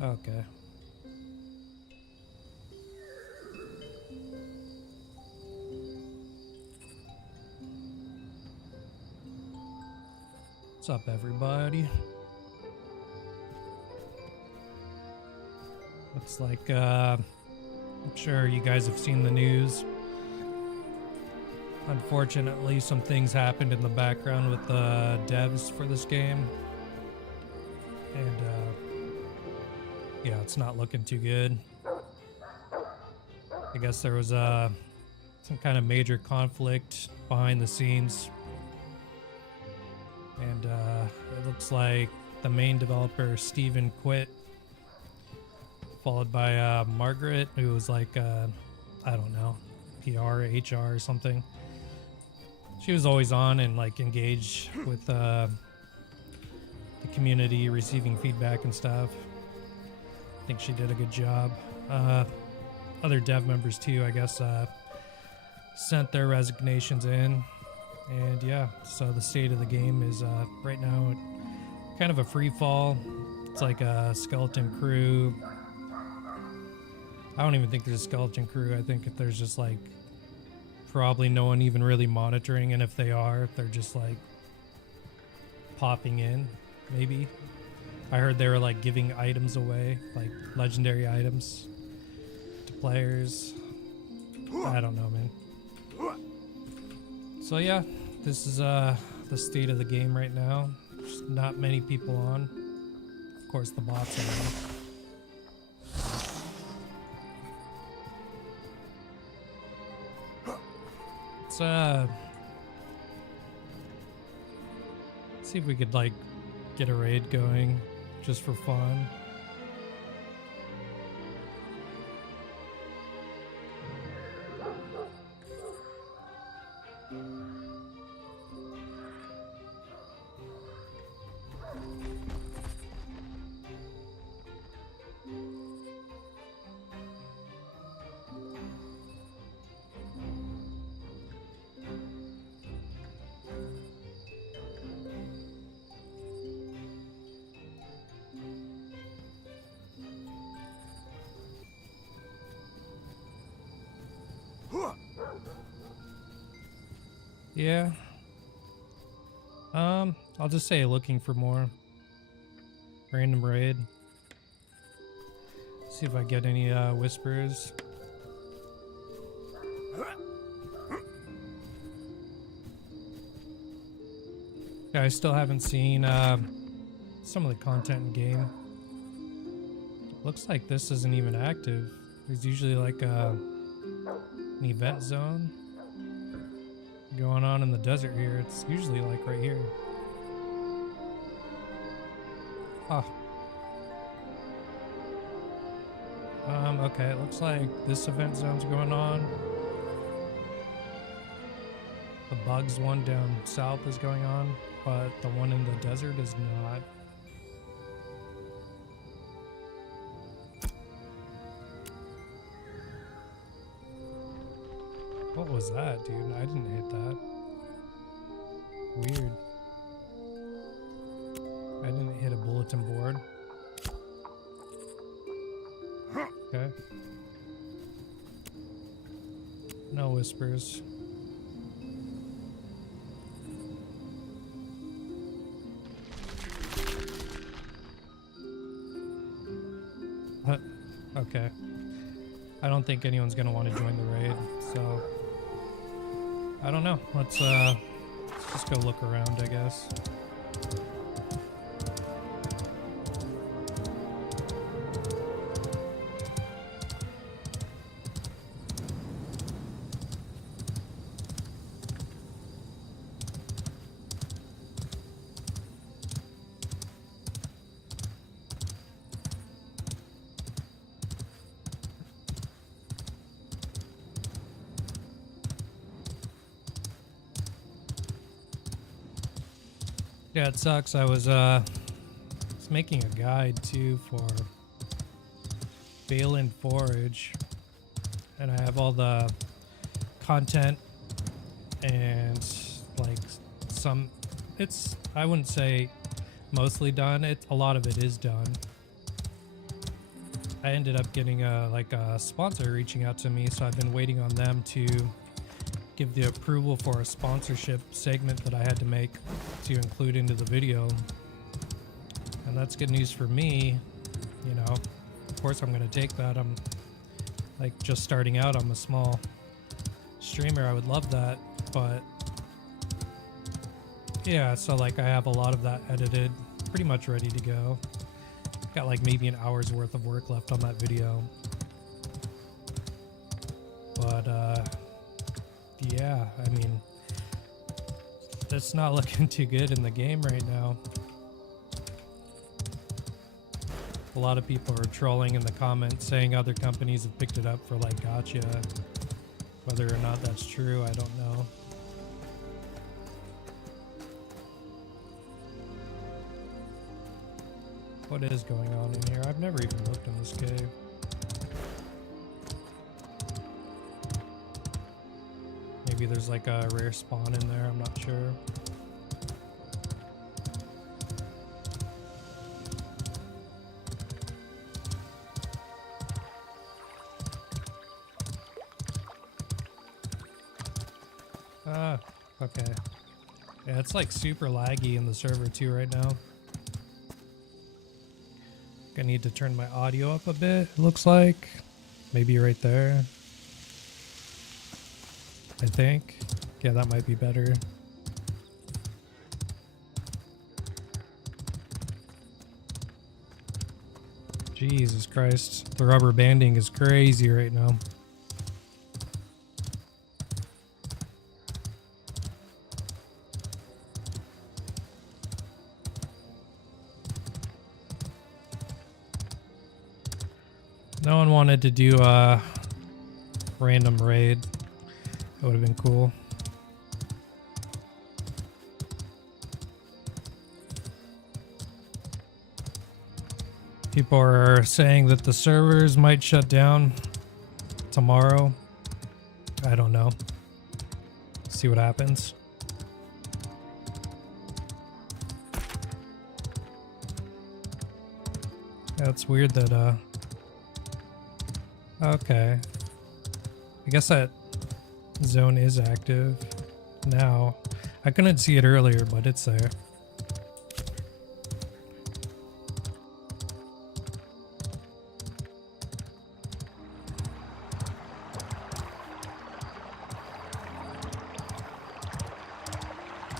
Okay. What's up, everybody? Looks like, I'm sure you guys have seen the news. Unfortunately, some things happened in the background with the devs for this game. And, yeah, it's not looking too good. I guess there was, some kind of major conflict behind the scenes. And, it looks like the main developer, Steven, quit. Followed by, Margaret, who was like, I don't know, PR, HR or something. She was always on and like engaged with the community, receiving feedback and stuff. I think she did a good job. Other dev members too, I guess, sent their resignations in. And yeah, so the state of the game is right now kind of a free fall. It's like a skeleton crew. I don't even think there's a skeleton crew. I think there's just like probably no one even really monitoring, and if they are, they're just like popping in, maybe. I heard they were like giving items away, like legendary items to players. I don't know, man. So yeah, this is the state of the game right now. There's not many people on. Of course, the bots are on. Let's see if we could like get a raid going just for fun. Yeah. I'll just say looking for more. Random raid. See if I get any whispers. Yeah, I still haven't seen some of the content in game. Looks like this isn't even active. There's usually like an event zone going on in the desert here. It's usually like right here. Ah. Okay, it looks like this event zone's going on. The bugs one down south is going on, but the one in the desert is not. What was that, dude? I didn't hit that. Weird. I didn't hit a bulletin board. Okay. No whispers. Okay. I don't think anyone's gonna want to join the raid, so I don't know. Let's just go look around, I guess. Yeah, it sucks. I was making a guide too for Bale and Forage, and I have all the content and like some. It's, I wouldn't say mostly done. A lot of it is done. I ended up getting a sponsor reaching out to me, so I've been waiting on them to give the approval for a sponsorship segment that I had to make to include into the video. And that's good news for me, you know. Of course I'm going to take that. I'm like just starting out. I'm a small streamer. I would love that, but yeah, so like I have a lot of that edited, pretty much ready to go. Got like maybe an hour's worth of work left on that video. But yeah, I mean, it's not looking too good in the game right now. A lot of people are trolling in the comments saying other companies have picked it up for like gotcha. Whether or not that's true, I don't know. What is going on in here? I've never even looked in this cave. Maybe there's like a rare spawn in there, I'm not sure. Ah, okay. Yeah, it's like super laggy in the server too right now. I need to turn my audio up a bit, it looks like. Maybe right there. I think. Yeah, that might be better. Jesus Christ. The rubber banding is crazy right now. No one wanted to do a random raid. That would have been cool. People are saying that the servers might shut down tomorrow. I don't know. See what happens. Yeah, it's weird that okay. I guess that zone is active now. I couldn't see it earlier, but it's there.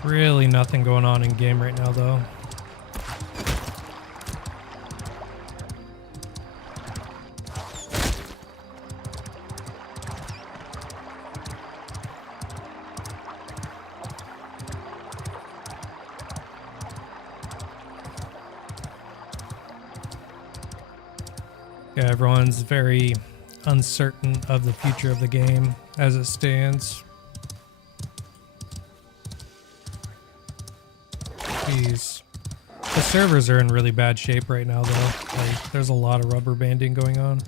Really nothing going on in game right now though. Yeah, everyone's very uncertain of the future of the game as it stands. Jeez. The servers are in really bad shape right now though. Like, there's a lot of rubber banding going on.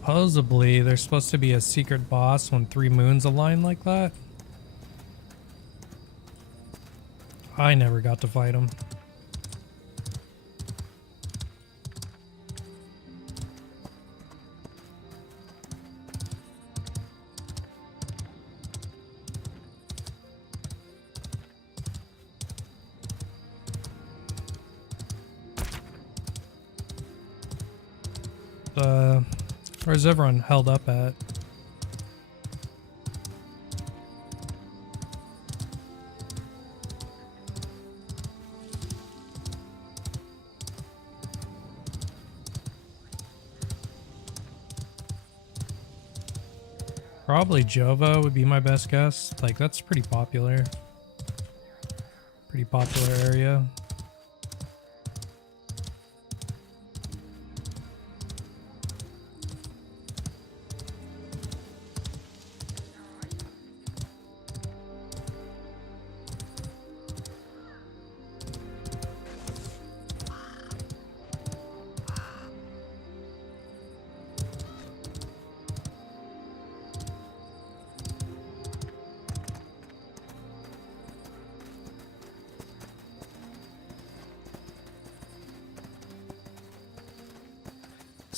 Supposedly, there's supposed to be a secret boss when 3 moons align like that. I never got to fight him. Where's everyone held up at? Probably Jova would be my best guess. Like, that's pretty popular. Pretty popular area.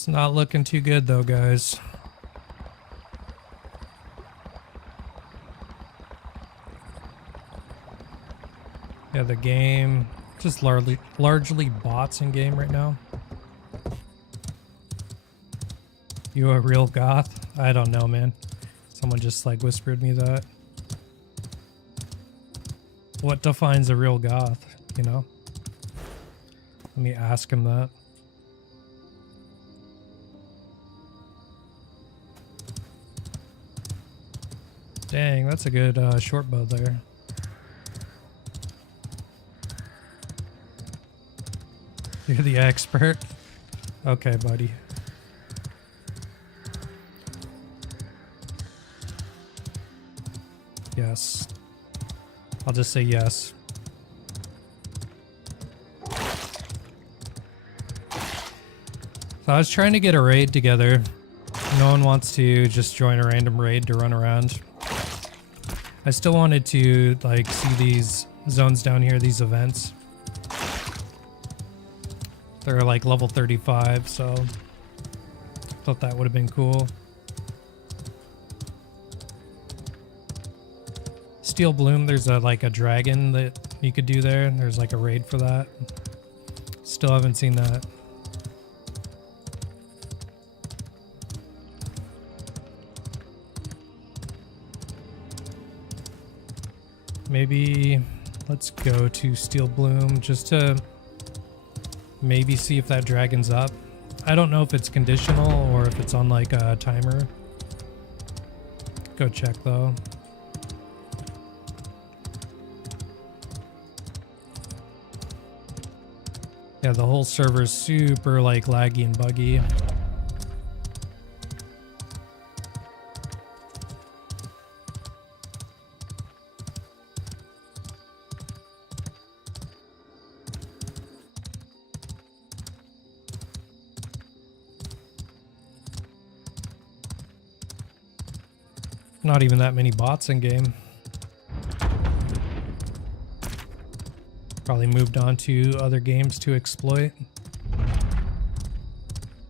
It's not looking too good though, guys. Yeah, the game just largely bots in game right now. You a real goth? I don't know, man. Someone just like whispered me that. What defines a real goth, you know? Let me ask him that. Dang, that's a good short bow there. You're the expert? Okay, buddy. Yes. I'll just say yes. So I was trying to get a raid together. No one wants to just join a random raid to run around. I still wanted to like see these zones down here, these events. They're like level 35, so thought that would have been cool. Steel Bloom, there's like a dragon that you could do there. There's like a raid for that. Still haven't seen that. Maybe let's go to Steel Bloom just to maybe see if that dragon's up. I don't know if it's conditional or if it's on like a timer. Go check though. Yeah, the whole server's super like laggy and buggy. Not even that many bots in game. Probably moved on to other games to exploit.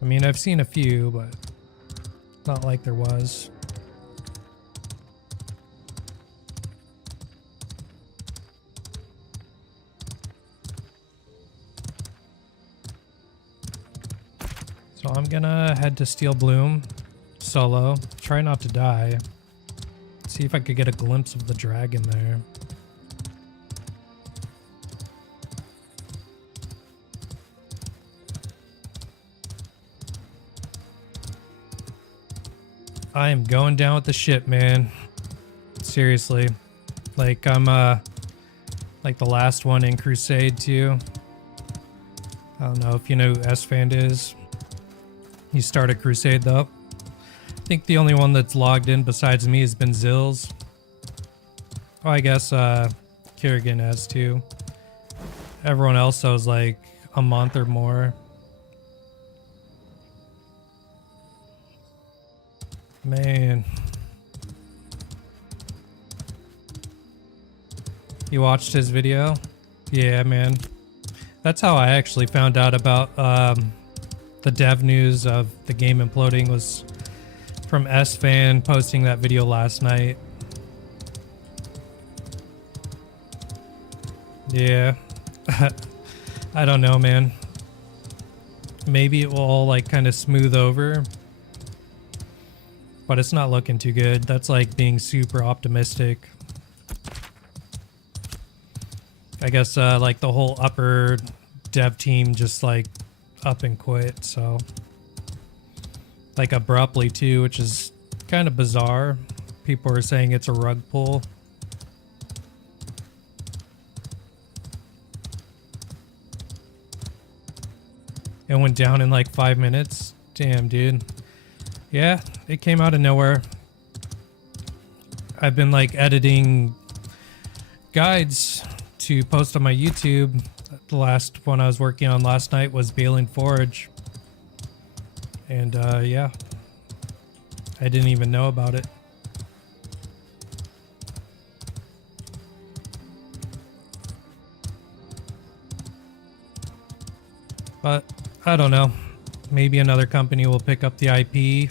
I mean, I've seen a few, but not like there was. So I'm gonna head to Steel Bloom solo. Try not to die. See if I could get a glimpse of the dragon there. I am going down with the ship, man. Seriously. Like I'm like the last one in Crusade too. I don't know if you know who S-Fan is. He started Crusade though. I think the only one that's logged in besides me has been Zills. Oh, I guess Kerrigan has too. Everyone else was like a month or more. Man. You watched his video? Yeah, man. That's how I actually found out about the dev news of the game imploding was from S-Fan posting that video last night. Yeah. I don't know, man. Maybe it will all like kind of smooth over. But it's not looking too good. That's like being super optimistic. I guess like the whole upper dev team just like up and quit, so like abruptly too, which is kind of bizarre. People are saying it's a rug pull. It went down in like 5 minutes. Damn, dude. Yeah, it came out of nowhere. I've been like editing guides to post on my YouTube. The last one I was working on last night was Bailing Forge. And yeah, I didn't even know about it. But I don't know. maybe another company will pick up the IP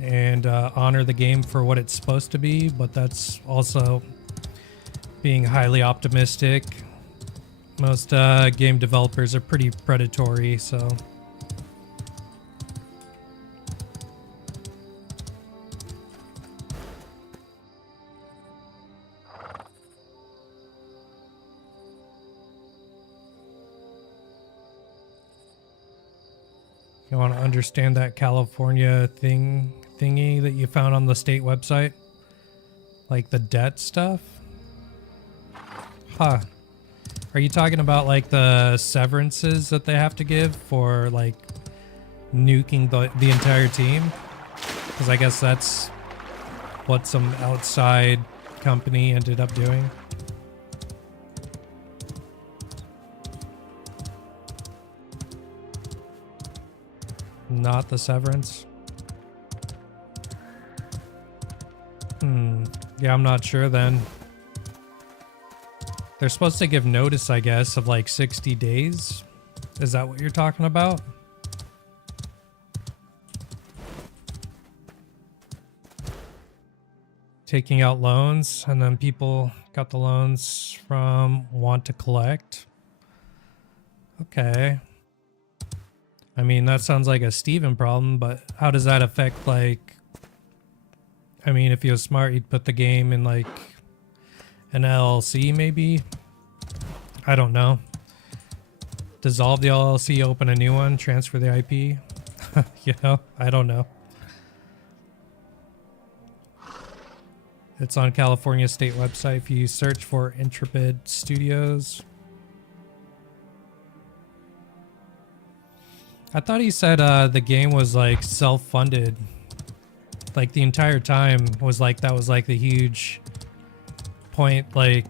and honor the game for what it's supposed to be, but that's also being highly optimistic. Most game developers are pretty predatory, so... You want to understand that California thingy that you found on the state website? Like the debt stuff? Huh. Are you talking about like the severances that they have to give for like nuking the entire team? Because I guess that's what some outside company ended up doing. Not the severance. Yeah, I'm not sure then. They're supposed to give notice, I guess, of like 60 days. Is that what you're talking about? Taking out loans, and then people got the loans from want to collect. Okay. I mean, that sounds like a Steven problem, but how does that affect, like... I mean, if he was smart, he'd put the game in, like, an LLC, maybe? I don't know. Dissolve the LLC, open a new one, transfer the IP? You know? I don't know. It's on California State website. If you search for Intrepid Studios... I thought he said the game was like self-funded. Like the entire time was like, that was like the huge point like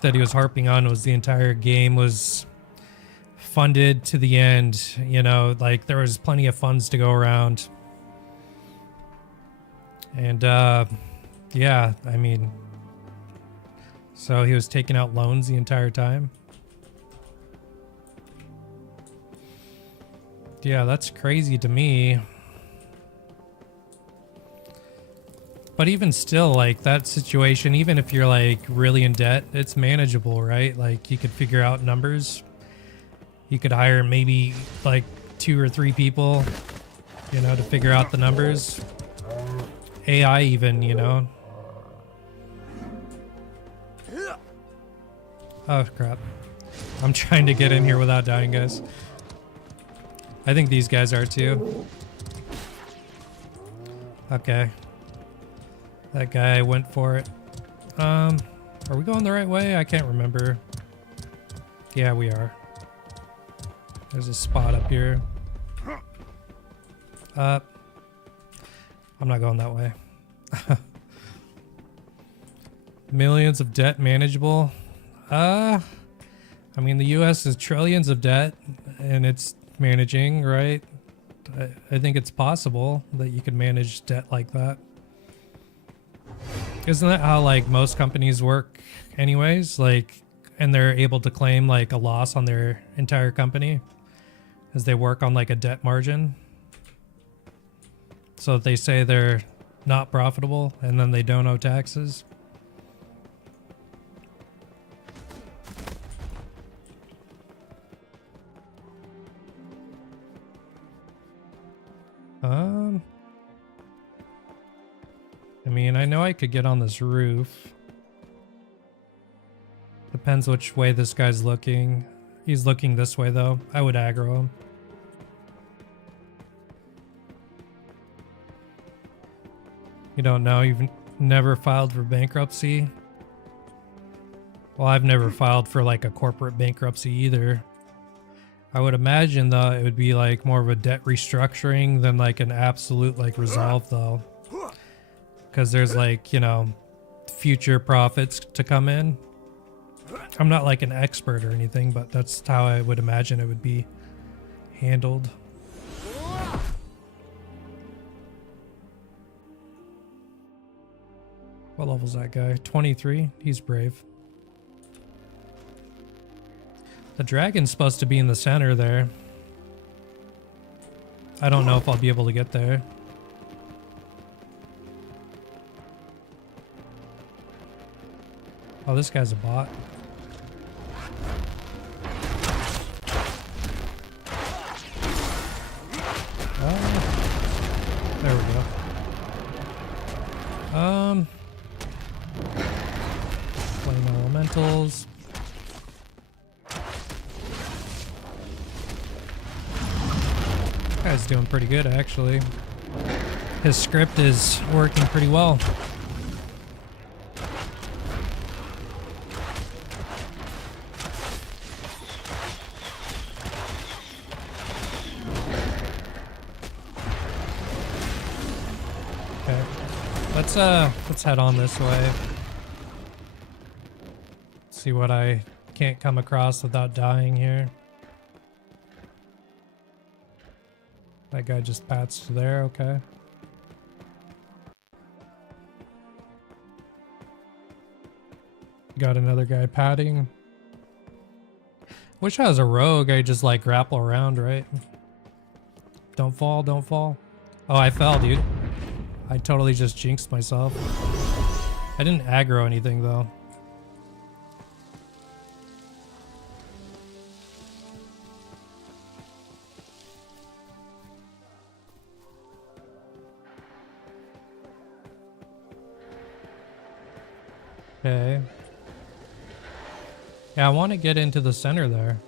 that he was harping on, was the entire game was funded to the end, you know, like there was plenty of funds to go around. And yeah, I mean, so he was taking out loans the entire time. Yeah, that's crazy to me. But even still, like, that situation, even if you're, like, really in debt, it's manageable, right? Like, you could figure out numbers. You could hire maybe, like, 2 or 3 people, you know, to figure out the numbers. AI even, you know. Oh, crap. I'm trying to get in here without dying, guys. I think these guys are too. Okay. That guy went for it. Are we going the right way? I can't remember. Yeah, we are. There's a spot up here. I'm not going that way. Millions of debt manageable. I mean, the US is trillions of debt and it's managing, right? I think it's possible that you could manage debt like that. Isn't that how like most companies work anyways? Like, and they're able to claim like a loss on their entire company as they work on like a debt margin. So if they say they're not profitable and then they don't owe taxes. I mean, I know I could get on this roof. Depends which way this guy's looking. He's looking this way though. I would aggro him. You don't know? You've never filed for bankruptcy? Well, I've never filed for like a corporate bankruptcy either. I would imagine though it would be like more of a debt restructuring than like an absolute like resolve though. Because there's like, you know, future profits to come in. I'm not like an expert or anything, but that's how I would imagine it would be handled. What level's that guy? 23? He's brave. The dragon's supposed to be in the center there. I don't know if I'll be able to get there. Oh, this guy's a bot. Oh, there we go. Playing elementals. Guy's doing pretty good, actually. His script is working pretty well. Okay, let's head on this way. See what I can't come across without dying here. That guy just pats there, okay. Got another guy patting. Wish I was a rogue, I just like grapple around, right? Don't fall, don't fall. Oh, I fell, dude. I totally just jinxed myself. I didn't aggro anything though. Okay. Yeah, I want to get into the center there.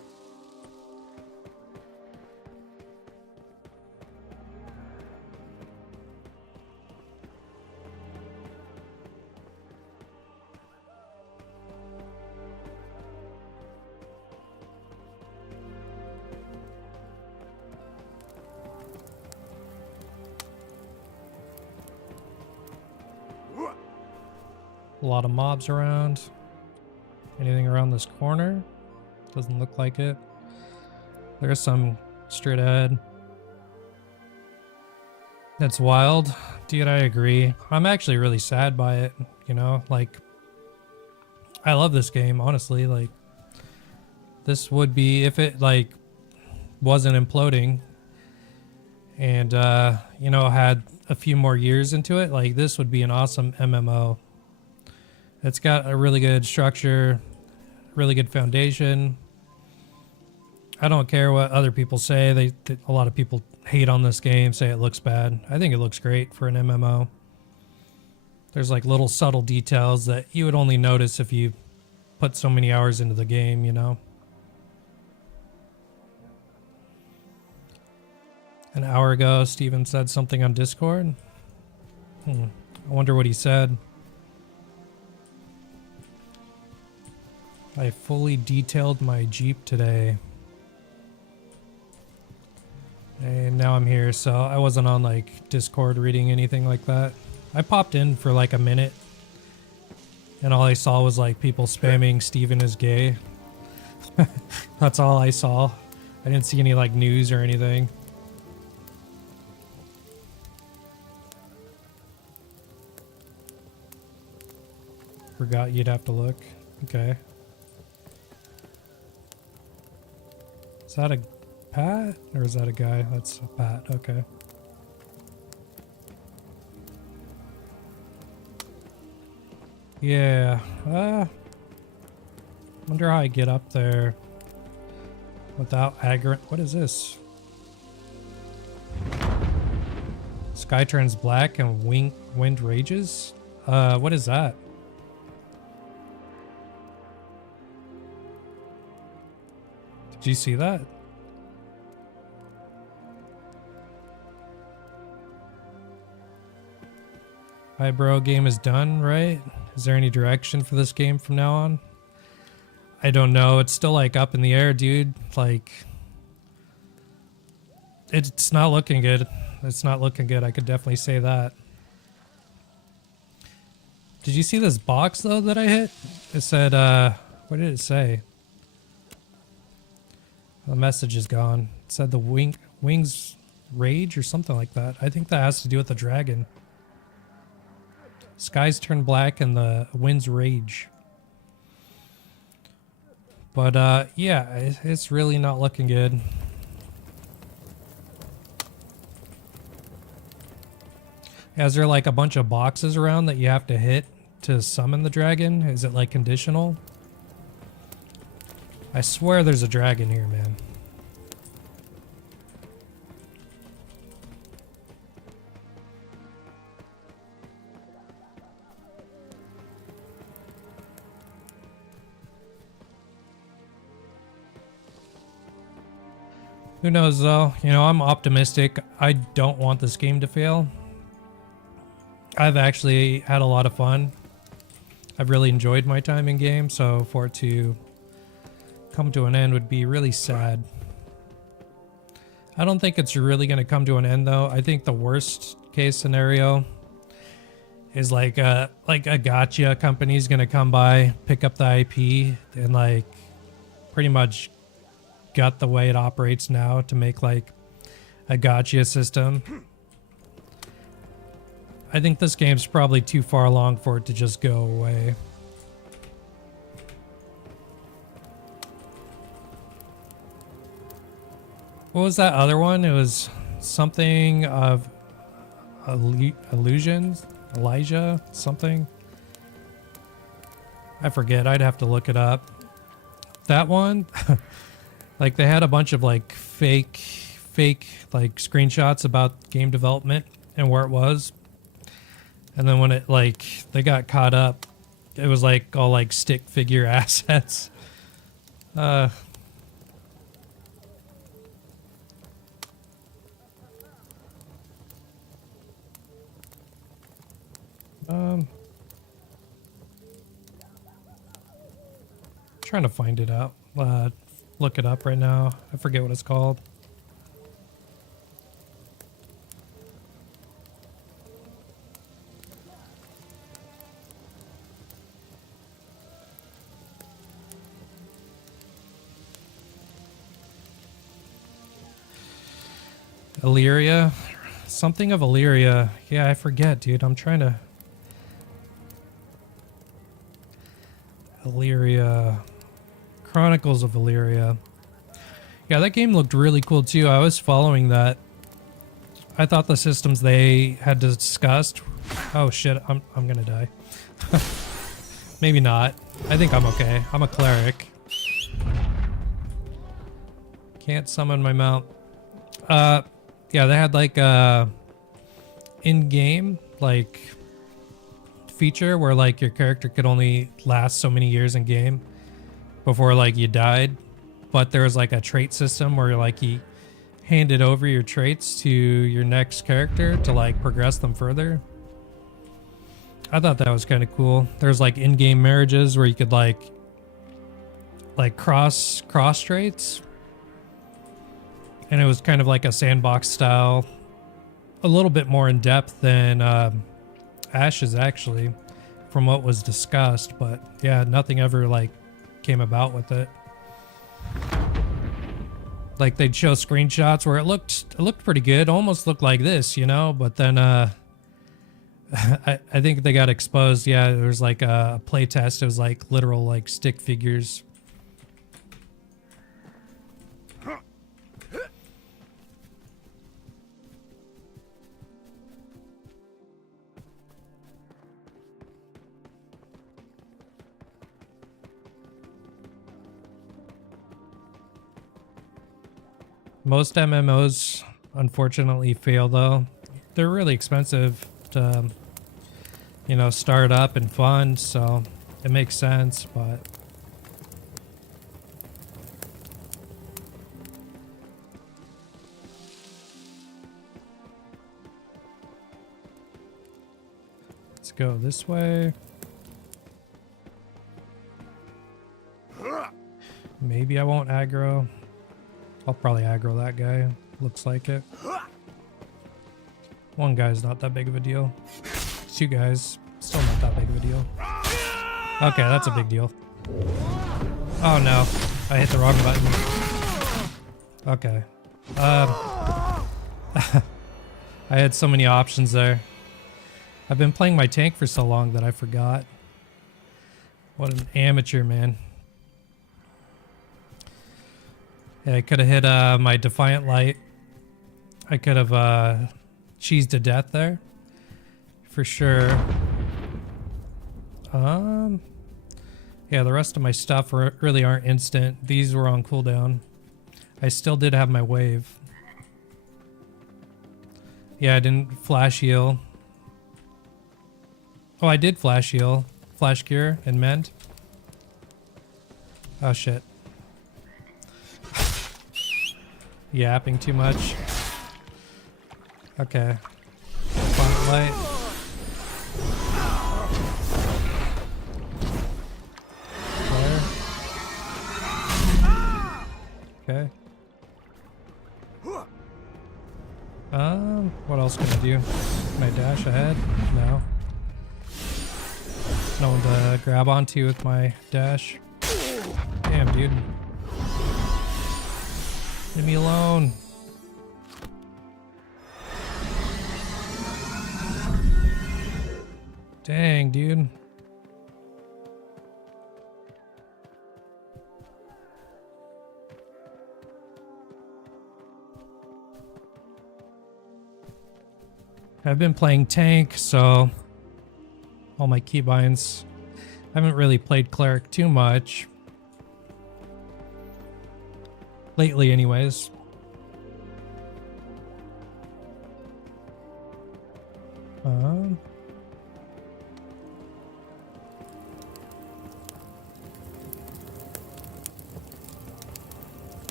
A lot of mobs around. Anything around this corner? Doesn't look like it. There's some straight ahead. That's wild. Dude, I agree. I'm actually really sad by it, you know? Like, I love this game, honestly. Like, this would be, if it, like, wasn't imploding and, you know, had a few more years into it, like, this would be an awesome MMO. It's got a really good structure, really good foundation. I don't care what other people say. A lot of people hate on this game, say it looks bad. I think it looks great for an MMO. There's like little subtle details that you would only notice if you put so many hours into the game, you know? An hour ago, Steven said something on Discord. I wonder what he said. I fully detailed my Jeep today. And now I'm here, so I wasn't on like Discord reading anything like that. I popped in for like a minute and all I saw was like people spamming Steven is gay. That's all I saw. I didn't see any like news or anything. Forgot you'd have to look. Okay. Is that a Pat? Or is that a guy? That's a Pat, okay. Yeah, wonder how I get up there without aggro. What is this? Sky turns black and wind rages? What is that? Did you see that? Hi bro, game is done, right? Is there any direction for this game from now on? I don't know. It's still like up in the air, dude. Like, it's not looking good. It's not looking good. I could definitely say that. Did you see this box though that I hit? It said, what did it say? The message is gone. It said the wings rage or something like that. I think that has to do with the dragon. Skies turn black and the winds rage. But yeah, it's really not looking good. Is there like a bunch of boxes around that you have to hit to summon the dragon? Is it like conditional? I swear there's a dragon here, man. Who knows though? You know, I'm optimistic. I don't want this game to fail. I've actually had a lot of fun. I've really enjoyed my time in game, so for it to come to an end would be really sad. I don't think it's really going to come to an end though. I think the worst case scenario is like a gotcha company's going to come by, pick up the IP, and like pretty much gut the way it operates now to make like a gotcha system. I think this game's probably too far along for it to just go away. What was that other one? It was something of illusions, Elijah, something. I forget. I'd have to look it up. That one, like they had a bunch of like fake like screenshots about game development and where it was. And then when it like they got caught up, it was like all like stick figure assets. Trying to find it out. Look it up right now. I forget what it's called. Illyria? Something of Illyria. Yeah, I forget, dude. I'm trying to... Illyria... Chronicles of Illyria. Yeah, that game looked really cool too. I was following that. I thought the systems they had discussed... Oh shit, I'm gonna die. Maybe not. I think I'm okay. I'm a cleric. Can't summon my mount. Yeah, they had like a in-game like feature where like your character could only last so many years in game before like you died, but there was like a trait system where like you handed over your traits to your next character to like progress them further. I thought that was kind of cool. There's like in-game marriages where you could like cross traits. And it was kind of like a sandbox style, a little bit more in depth than Ashes actually, from what was discussed. But yeah, nothing ever like came about with it. Like they'd show screenshots where it looked pretty good, almost looked like this, you know. But then I think they got exposed. Yeah, there was like a play test. It was like literal like stick figures. Most MMOs unfortunately fail though. They're really expensive to, you know, start up and fund, so it makes sense, but let's go this way. Maybe I won't aggro. I'll probably aggro that guy. Looks like it. One guy's not that big of a deal. Two guys, still not that big of a deal. Okay, that's a big deal. Oh no, I hit the wrong button. Okay. I had so many options there. I've been playing my tank for so long that I forgot. What an amateur, man. Yeah, I could have hit my Defiant Light. I could have cheesed to death there. for sure. Yeah, the rest of my stuff really aren't instant. These were on cooldown. I still did have my wave. Yeah, I didn't flash heal. Oh, I did flash heal. Flash cure and mend. Oh shit. Yapping too much. Okay. Spotlight. Okay. What else can I do? Can I dash ahead? No. No one to grab onto with my dash. Damn, dude. Leave me alone. Dang, dude. I've been playing tank, so all my keybinds. I haven't really played cleric too much. Lately, anyways.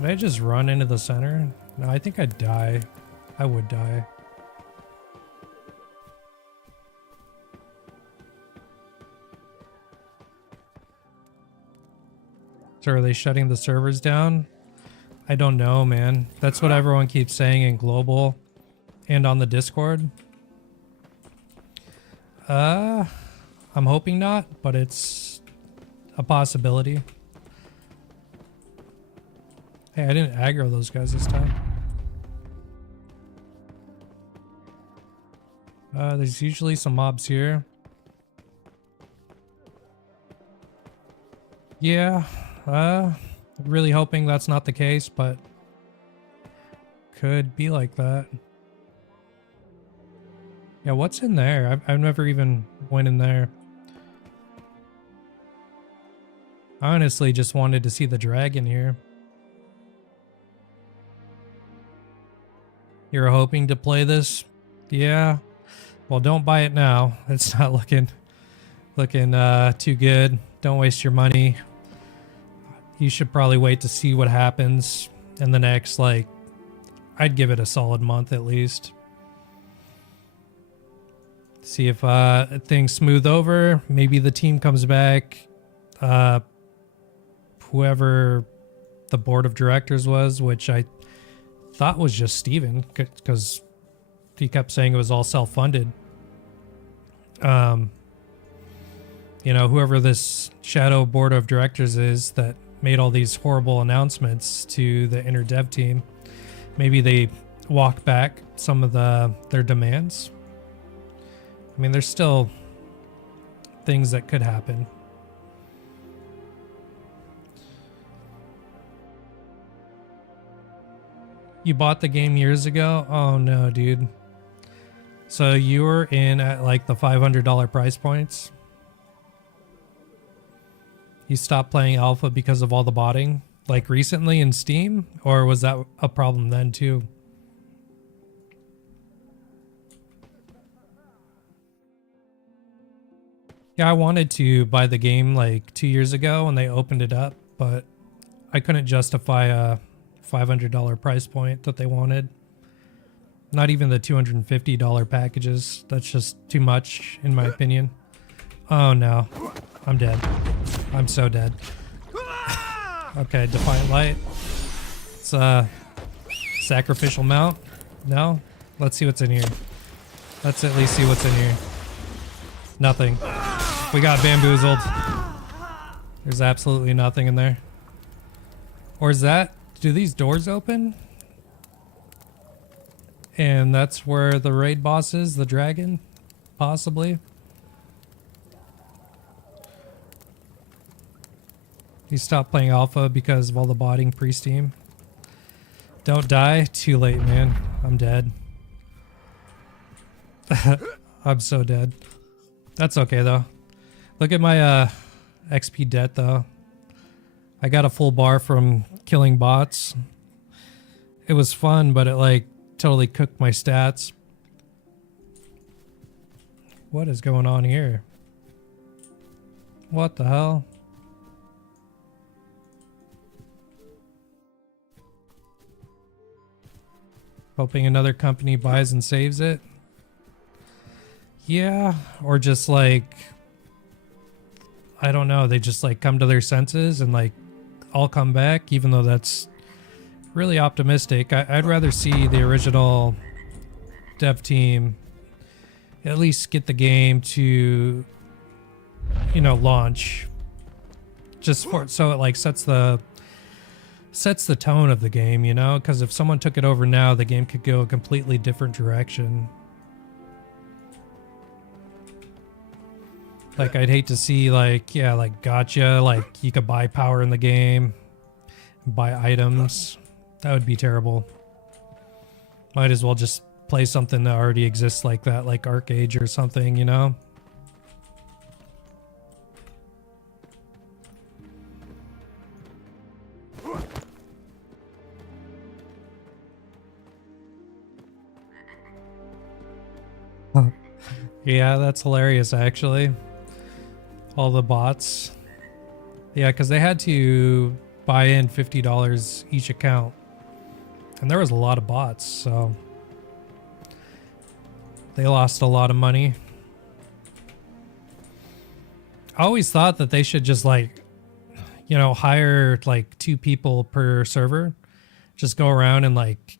Did I just run into the center? No, I think I'd die. I would die. So are they shutting the servers down? I don't know, man. That's what everyone keeps saying in global and on the Discord. I'm hoping not, but it's a possibility. Hey, I didn't aggro those guys this time. There's usually some mobs here. Yeah, really hoping that's not the case, but could be like that. Yeah, what's in there? I've never even went in there. I honestly just wanted to see the dragon here. You're hoping to play this? Yeah. Well, don't buy it now. It's not looking too good. Don't waste your money. You should probably wait to see what happens in the next, like, I'd give it a solid month at least. See if things smooth over. Maybe the team comes back. Whoever the board of directors was, which I thought was just Steven, because he kept saying it was all self-funded. You know, whoever this shadow board of directors is that made all these horrible announcements to the inner dev team, maybe they walk back some of their demands. I mean, there's still things that could happen. You bought the game years ago? Oh no, dude. So you were in at like the $500 price points? You stopped playing alpha because of all the botting, like recently in Steam, or was that a problem then too? Yeah, I wanted to buy the game like 2 years ago when they opened it up, but I couldn't justify a $500 price point that they wanted. Not even the $250 packages. That's just too much in my opinion. Oh no, I'm dead. I'm so dead. Okay, Defiant Light. It's a sacrificial mount. No? Let's see what's in here. Let's at least see what's in here. Nothing. We got bamboozled. There's absolutely nothing in there. Or is that... Do these doors open? And that's where the raid boss is, the dragon? Possibly. You stopped playing alpha because of all the botting pre-Steam. Don't die. Too late, man. I'm dead. I'm so dead. That's okay though. Look at my XP debt though. I got a full bar from killing bots. It was fun, but it like totally cooked my stats. What is going on here? What the hell? Hoping another company buys and saves it. Yeah, or just like, I don't know, they just like come to their senses and like all come back, even though that's really optimistic. I'd rather see the original dev team at least get the game to, you know, launch, just for so it like sets the tone of the game, you know, because if someone took it over now, the game could go a completely different direction. Like, I'd hate to see, like, yeah, like, gotcha, like, you could buy power in the game, buy items. That would be terrible. Might as well just play something that already exists like that, like Arcade or something, you know? Yeah, that's hilarious, actually. All the bots. Yeah, because they had to buy in $50 each account. And there was a lot of bots, so they lost a lot of money. I always thought that they should just like, you know, hire like 2 people per server. Just go around and like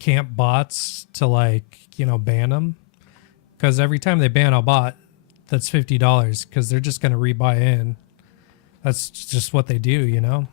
camp bots to like, you know, ban them. Because every time they ban a bot, that's $50 because they're just going to rebuy in. That's just what they do, you know?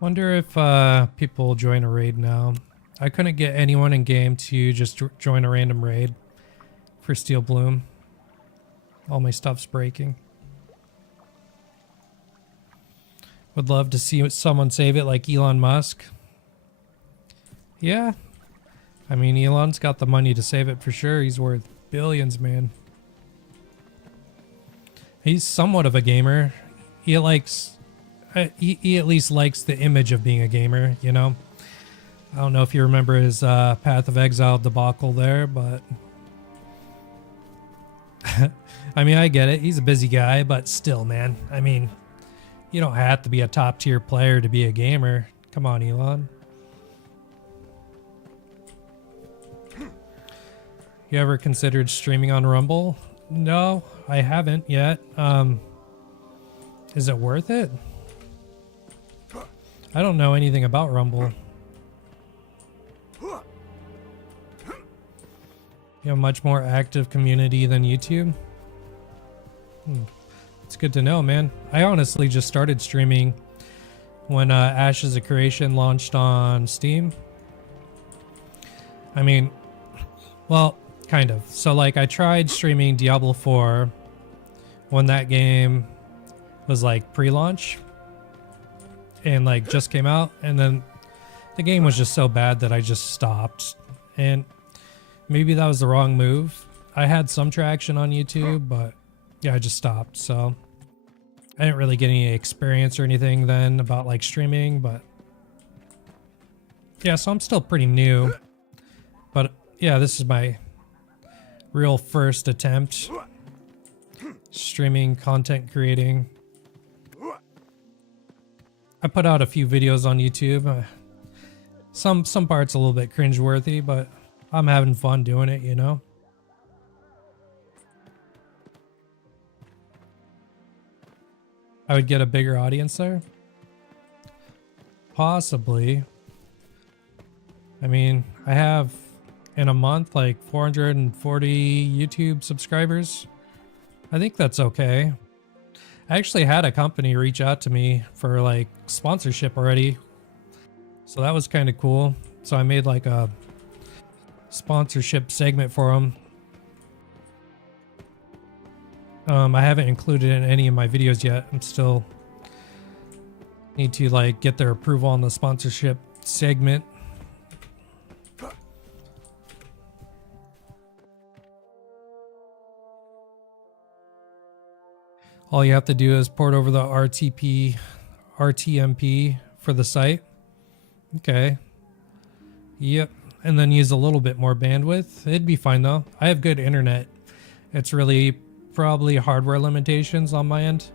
Wonder if people join a raid now. I couldn't get anyone in game to just join a random raid for Steel Bloom. All my stuff's breaking. Would love to see someone save it like Elon Musk. Yeah. I mean, Elon's got the money to save it for sure. He's worth billions, man. He's somewhat of a gamer. He likes... he at least likes the image of being a gamer, you know? I don't know if you remember his Path of Exile debacle there, but... I mean, I get it. He's a busy guy, but still, man. I mean, you don't have to be a top-tier player to be a gamer. Come on, Elon. You ever considered streaming on Rumble? No, I haven't yet. Is it worth it? I don't know anything about Rumble. You have a much more active community than YouTube? It's good to know, man. I honestly just started streaming when Ashes of Creation launched on Steam. I mean, well, kind of. So, like, I tried streaming Diablo 4 when that game was, like, pre-launch. And, like, just came out. And then the game was just so bad that I just stopped. And maybe that was the wrong move. I had some traction on YouTube, but yeah, I just stopped. So I didn't really get any experience or anything then about like streaming, but yeah, so I'm still pretty new. But yeah, this is my real first attempt streaming, content creating. I put out a few videos on YouTube. Some parts a little bit cringeworthy, but I'm having fun doing it, you know? I would get a bigger audience there? Possibly. I mean, I have in a month like 440 YouTube subscribers. I think that's okay. I actually had a company reach out to me for like sponsorship already. So that was kind of cool. So I made like a sponsorship segment for them. I haven't included it in any of my videos yet. I'm still need to like get their approval on the sponsorship segment. All you have to do is port over the RTMP for the site. Okay. Yep. And then use a little bit more bandwidth. It'd be fine though. I have good internet. It's really probably hardware limitations on my end.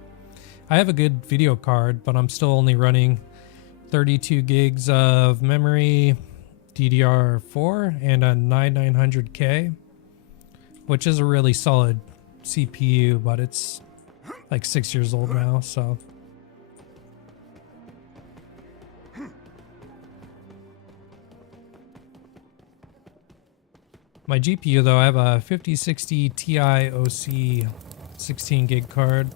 I have a good video card, but I'm still only running 32 gigs of memory, DDR4, and a 9900K, which is a really solid CPU, but it's like 6 years old now, so. My GPU though, I have a 5060 Ti OC 16 gig card.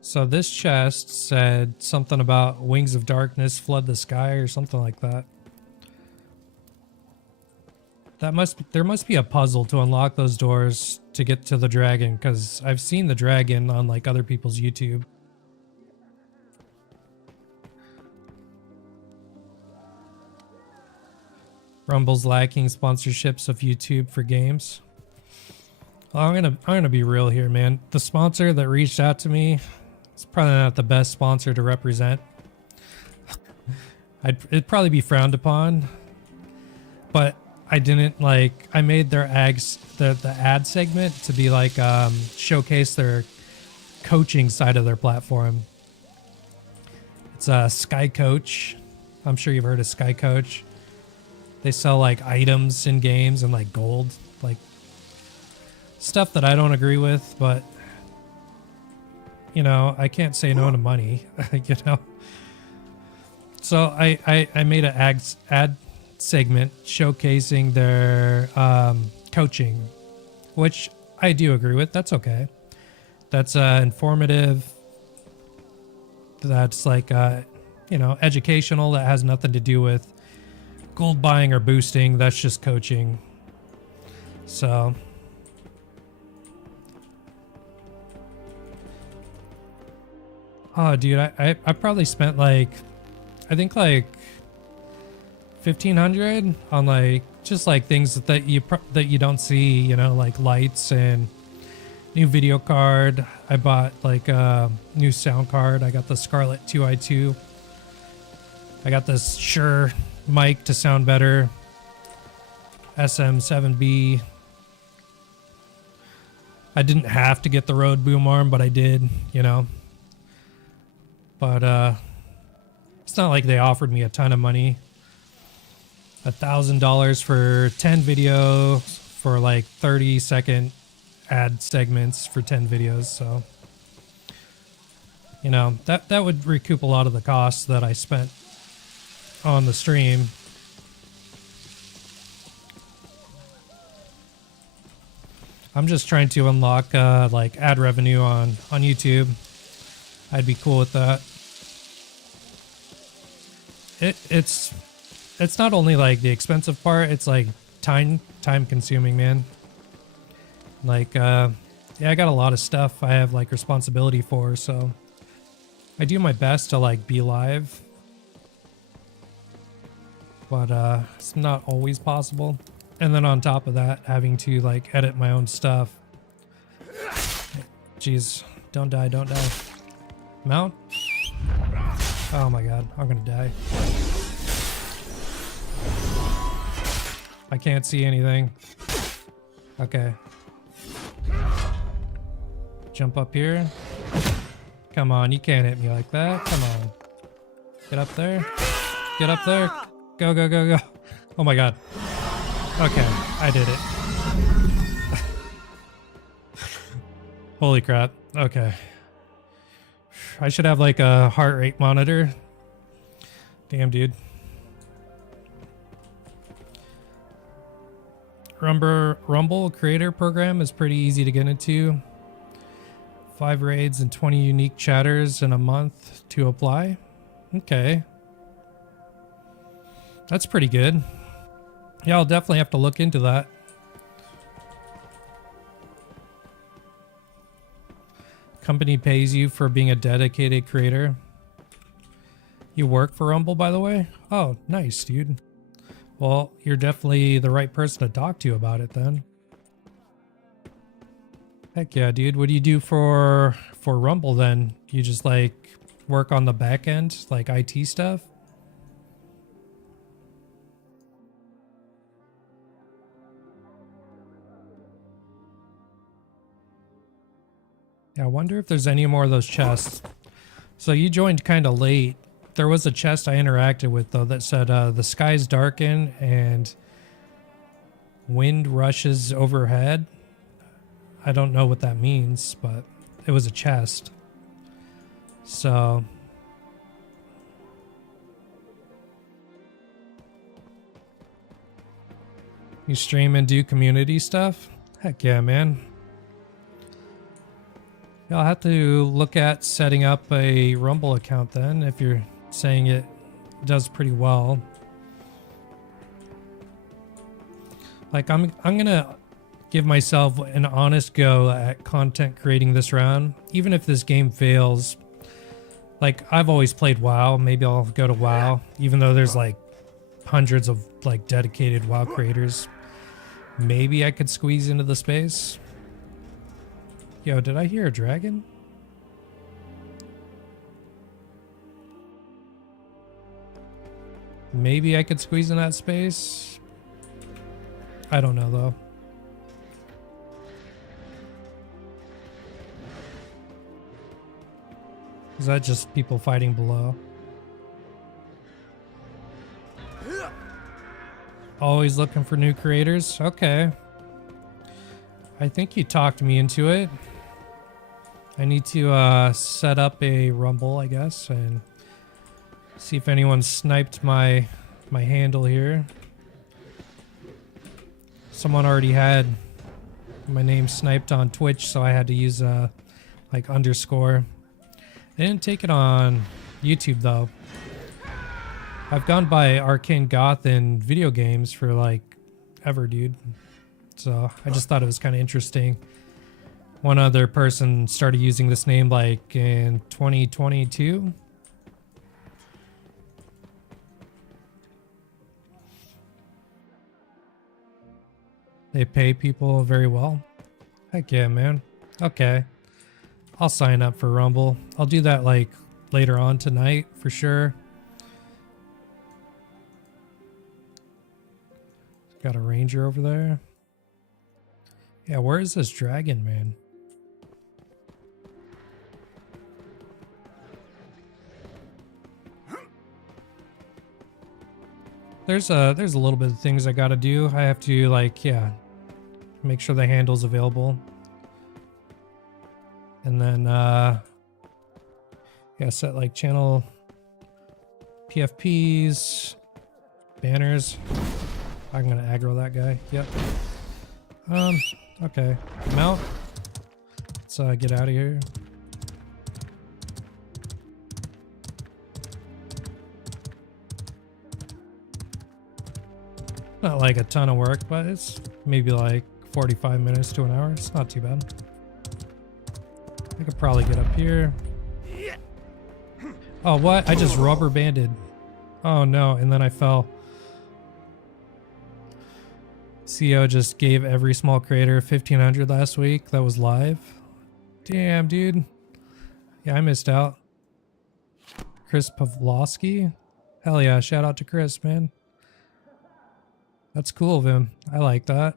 So this chest said something about wings of darkness flood the sky or something like that. There must be a puzzle to unlock those doors to get to the dragon, because I've seen the dragon on like other people's YouTube. Rumble's lacking sponsorships of YouTube for games. Well, I'm gonna be real here, man. The sponsor that reached out to me, it's probably not the best sponsor to represent. It'd probably be frowned upon, but I didn't like. I made their ads, the ad segment to be like showcase their coaching side of their platform. It's a Sky Coach. I'm sure you've heard of Sky Coach. They sell like items in games and like gold, like stuff that I don't agree with, but you know, I can't say no to money, you know? So I made an ad segment showcasing their coaching, which I do agree with. That's okay. That's informative. That's like, you know, educational. That has nothing to do with gold buying or boosting. That's just coaching. So oh dude, I probably spent like, I think like 1,500 on like just like things that you don't see, you know, like lights and new video card. I bought like a new sound card. I got the Scarlett 2i2. I got this Shure mic to sound better. SM7B. I didn't have to get the Rode boom arm, but I did, you know. But it's not like they offered me a ton of money. $1,000 for 10 videos for like 30-second ad segments for 10 videos. So, you know, that would recoup a lot of the costs that I spent on the stream. I'm just trying to unlock like ad revenue on YouTube. I'd be cool with that. It's not only like the expensive part, it's like time consuming, man. Like yeah, I got a lot of stuff I have like responsibility for, so I do my best to like be live, but it's not always possible. And then on top of that, having to like edit my own stuff. Jeez, don't die, don't die. Mount? Oh my god, I'm gonna die. I can't see anything. Okay. Jump up here. Come on, you can't hit me like that. Come on. Get up there. Get up there. Go, go, go, go. Oh my god. Okay, I did it. Holy crap. Okay. I should have like a heart rate monitor. Damn, dude. Rumble creator program is pretty easy to get into. 5 raids and 20 unique chatters in a month to apply. Okay. That's pretty good. Yeah, I'll definitely have to look into that. Company pays you for being a dedicated creator. You work for Rumble, by the way? Oh, nice, dude. Well, you're definitely the right person to talk to about it then. Heck yeah, dude. What do you do for Rumble then? You just like work on the back end, like IT stuff? Yeah, I wonder if there's any more of those chests. So you joined kind of late. There was a chest I interacted with though that said the skies darken and wind rushes overhead. I don't know what that means, but it was a chest. So you stream and do community stuff? Heck yeah, man. Yeah, I'll have to look at setting up a Rumble account then if you're saying it does pretty well. Like I'm gonna give myself an honest go at content creating this round, even if this game fails. Like I've always played WoW, maybe I'll go to WoW, even though there's like hundreds of like dedicated WoW creators. Maybe I could squeeze into the space. Yo, did I hear a dragon? Maybe I could squeeze in that space. I don't know though. Is that just people fighting below? Always looking for new creators? Okay. I think you talked me into it. I need to set up a Rumble, I guess, and see if anyone sniped my handle here. Someone already had my name sniped on Twitch, so I had to use like underscore. They didn't take it on YouTube though. I've gone by Arcane Goth in video games for like ever, dude. So I just thought it was kind of interesting. One other person started using this name like in 2022. They pay people very well. Heck yeah, man. Okay. I'll sign up for Rumble. I'll do that like later on tonight for sure. Got a ranger over there. Yeah, where is this dragon, man? There's a little bit of things I gotta do. I have to like, yeah, make sure the handle's available. And then yeah, set like channel PFPs, banners. I'm gonna aggro that guy. Yep. Okay. Mount. Let's get out of here. Not like a ton of work, but it's maybe like 45 minutes to an hour. It's not too bad. I could probably get up here. Oh, what? I just rubber banded. Oh no, and then I fell. CEO just gave every small creator 1,500 last week. That was live. Damn, dude. Yeah, I missed out. Chris Pavlovsky. Hell yeah, shout out to Chris, man. That's cool of him. I like that.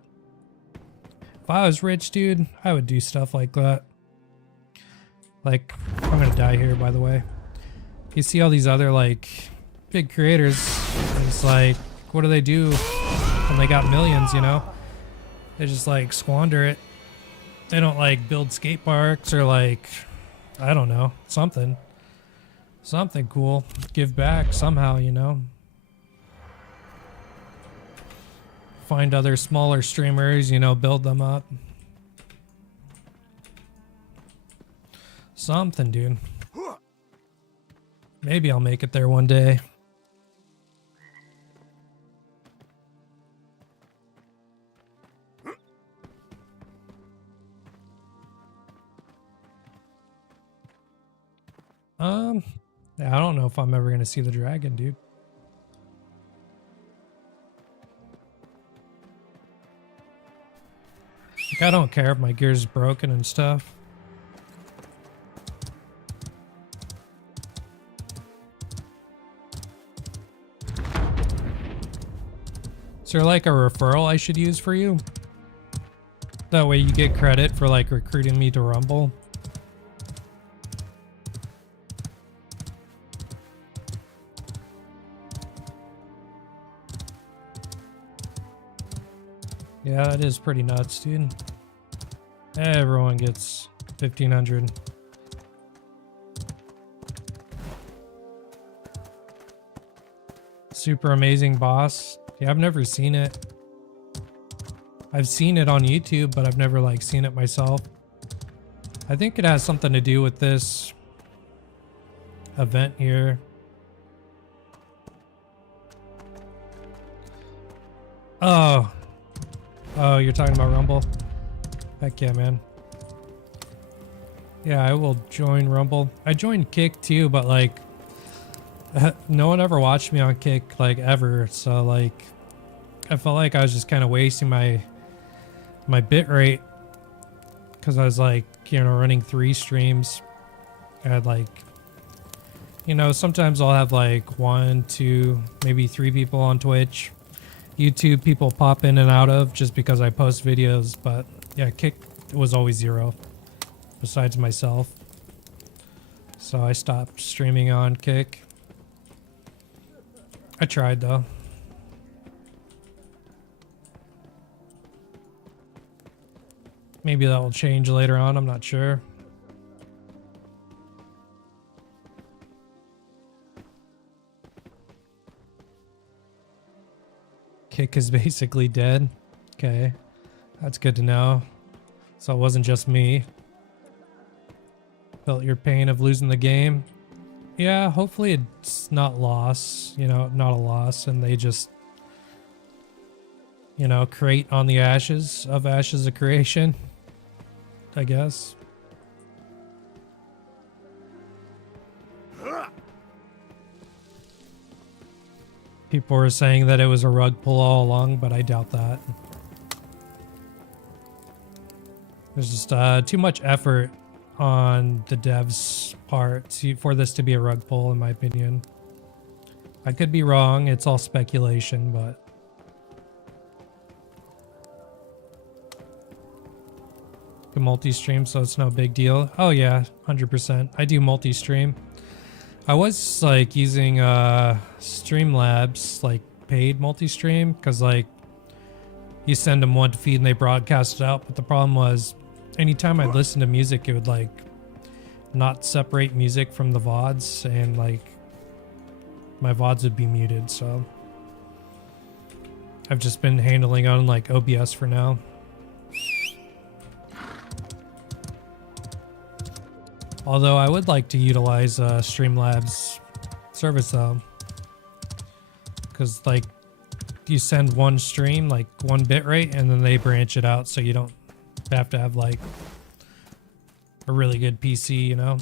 If I was rich, dude, I would do stuff like that. Like, I'm gonna die here, by the way. You see all these other, like, big creators. It's like, what do they do when they got millions, you know? They just, like, squander it. They don't, like, build skate parks or, like, I don't know, something. Something cool. Give back somehow, you know? Find other smaller streamers, you know, build them up. Something, dude. Maybe I'll make it there one day. Um, yeah, I don't know if I'm ever gonna see the dragon, dude. Like, I don't care if my gear's broken and stuff. Is there like a referral I should use for you? That way you get credit for like recruiting me to Rumble. Yeah, it is pretty nuts, dude. Everyone gets 1,500. Super amazing boss. Yeah, I've never seen it. I've seen it on YouTube, but I've never like seen it myself. I think it has something to do with this event here. Oh. Oh, you're talking about Rumble? Heck yeah, man. Yeah, I will join Rumble. I joined Kick too, but like no one ever watched me on Kick like ever, so like I felt like I was just kind of wasting my bit rate because I was like, you know, running 3 streams. I had like, you know, sometimes I'll have like 1, 2, maybe 3 people on Twitch. YouTube people pop in and out of just because I post videos, but yeah, Kick was always 0 besides myself. So I stopped streaming on Kick. I tried though. Maybe that will change later on, I'm not sure. Kick is basically dead. Okay, that's good to know. So it wasn't just me. Felt your pain of losing the game. Yeah, hopefully it's not loss, you know, not a loss, and they just, you know, create on the ashes of creation, I guess. People were saying that it was a rug pull all along, but I doubt that. There's just too much effort on the devs' part for this to be a rug pull, in my opinion. I could be wrong, it's all speculation, but... You can multi-stream, so it's no big deal. Oh yeah, 100%. I do multi-stream. I was like using Streamlabs, like paid multi-stream, because like you send them one feed and they broadcast it out, but the problem was anytime I listened to music, it would like not separate music from the VODs, and like my VODs would be muted, so I've just been handling on like OBS for now. Although I would like to utilize Streamlabs service though, because like you send one stream, like 1 bitrate, and then they branch it out, so you don't have to have like a really good PC, you know,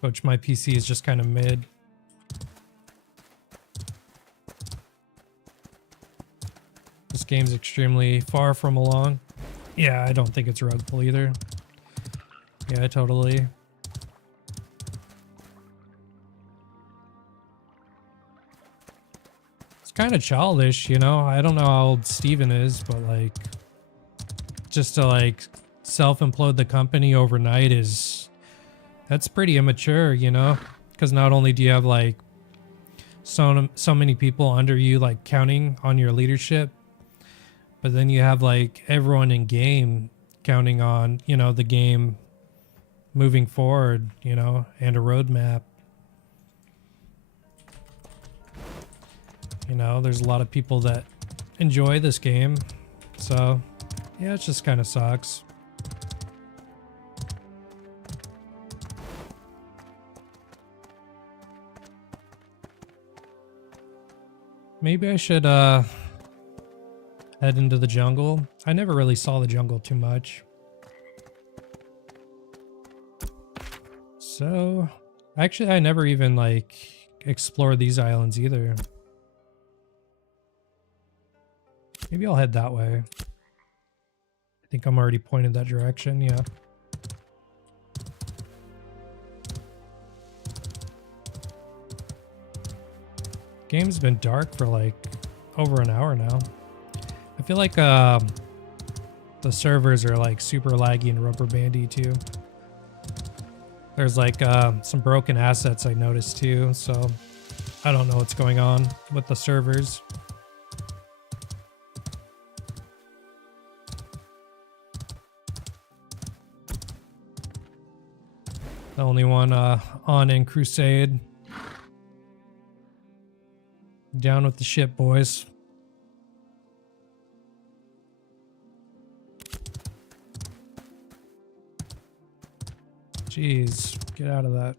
which my PC is just kind of mid. This game's extremely far from along. Yeah, I don't think it's rug pull either. Yeah, totally. It's kind of childish, you know? I don't know how old Steven is, but like, just to like self-implode the company overnight that's pretty immature, you know? Because not only do you have like so many people under you like counting on your leadership, but then you have like everyone in game counting on, you know, the game moving forward, you know, and a roadmap. You know, there's a lot of people that enjoy this game, so yeah, it just kind of sucks. Maybe I should head into the jungle. I never really saw the jungle too much. So, Actually, I never even like explored these islands either. Maybe I'll head that way. I think I'm already pointed that direction, yeah. Game's been dark for like over an hour now. I feel like the servers are like super laggy and rubber bandy too. There's like some broken assets I noticed too, so I don't know what's going on with the servers. The only one on in Crusade. Down with the ship, boys. Jeez, get out of that.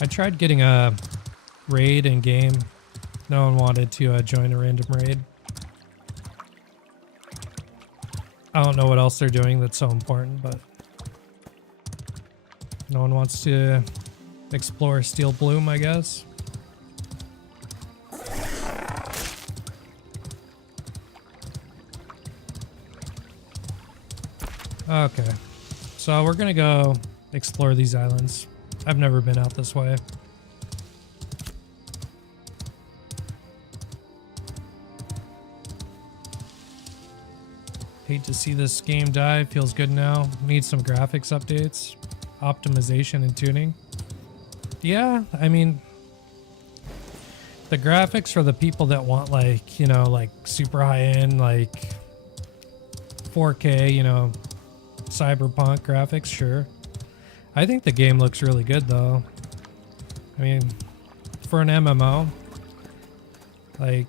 I tried getting a raid in game. No one wanted to join a random raid. I don't know what else they're doing that's so important, but no one wants to explore Steel Bloom, I guess. Okay, so we're gonna go explore these islands. I've never been out this way. Hate to see this game die. Feels good now. Need some graphics updates, optimization and tuning. Yeah, I mean, the graphics for the people that want like, you know, like super high end, like 4K, you know, cyberpunk graphics, sure. I think the game looks really good though. I mean, for an MMO, like,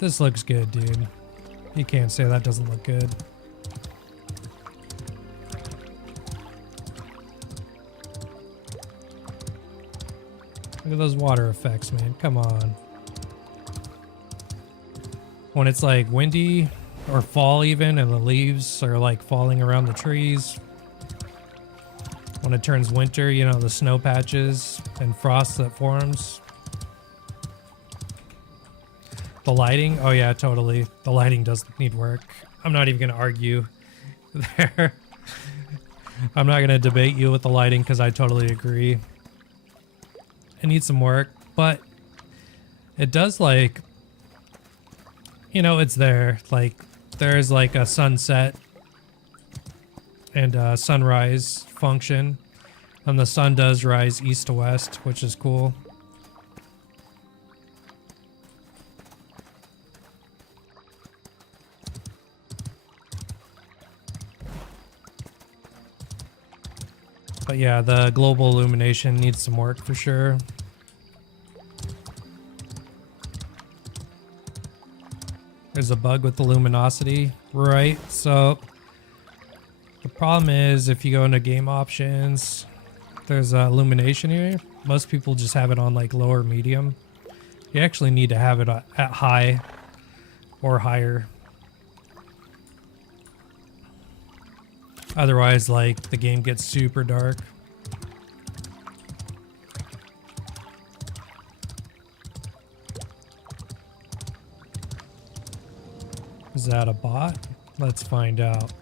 this looks good, dude. You can't say that doesn't look good. Look at those water effects, man. Come on. When it's like windy or fall even and the leaves are like falling around the trees. When it turns winter, you know, the snow patches and frost that forms. The lighting, oh yeah, totally. The lighting does need work. I'm not even gonna argue there. I'm not gonna debate you with the lighting because I totally agree. It needs some work, but it does, like, you know, it's there. Like, there's like a sunset and a sunrise function, and the sun does rise east to west, which is cool. But yeah, the global illumination needs some work for sure. There's a bug with the luminosity, right? So the problem is if you go into game options, there's illumination here. Most people just have it on like low or medium. You actually need to have it at high or higher. Otherwise, like, the game gets super dark. Is that a bot? Let's find out.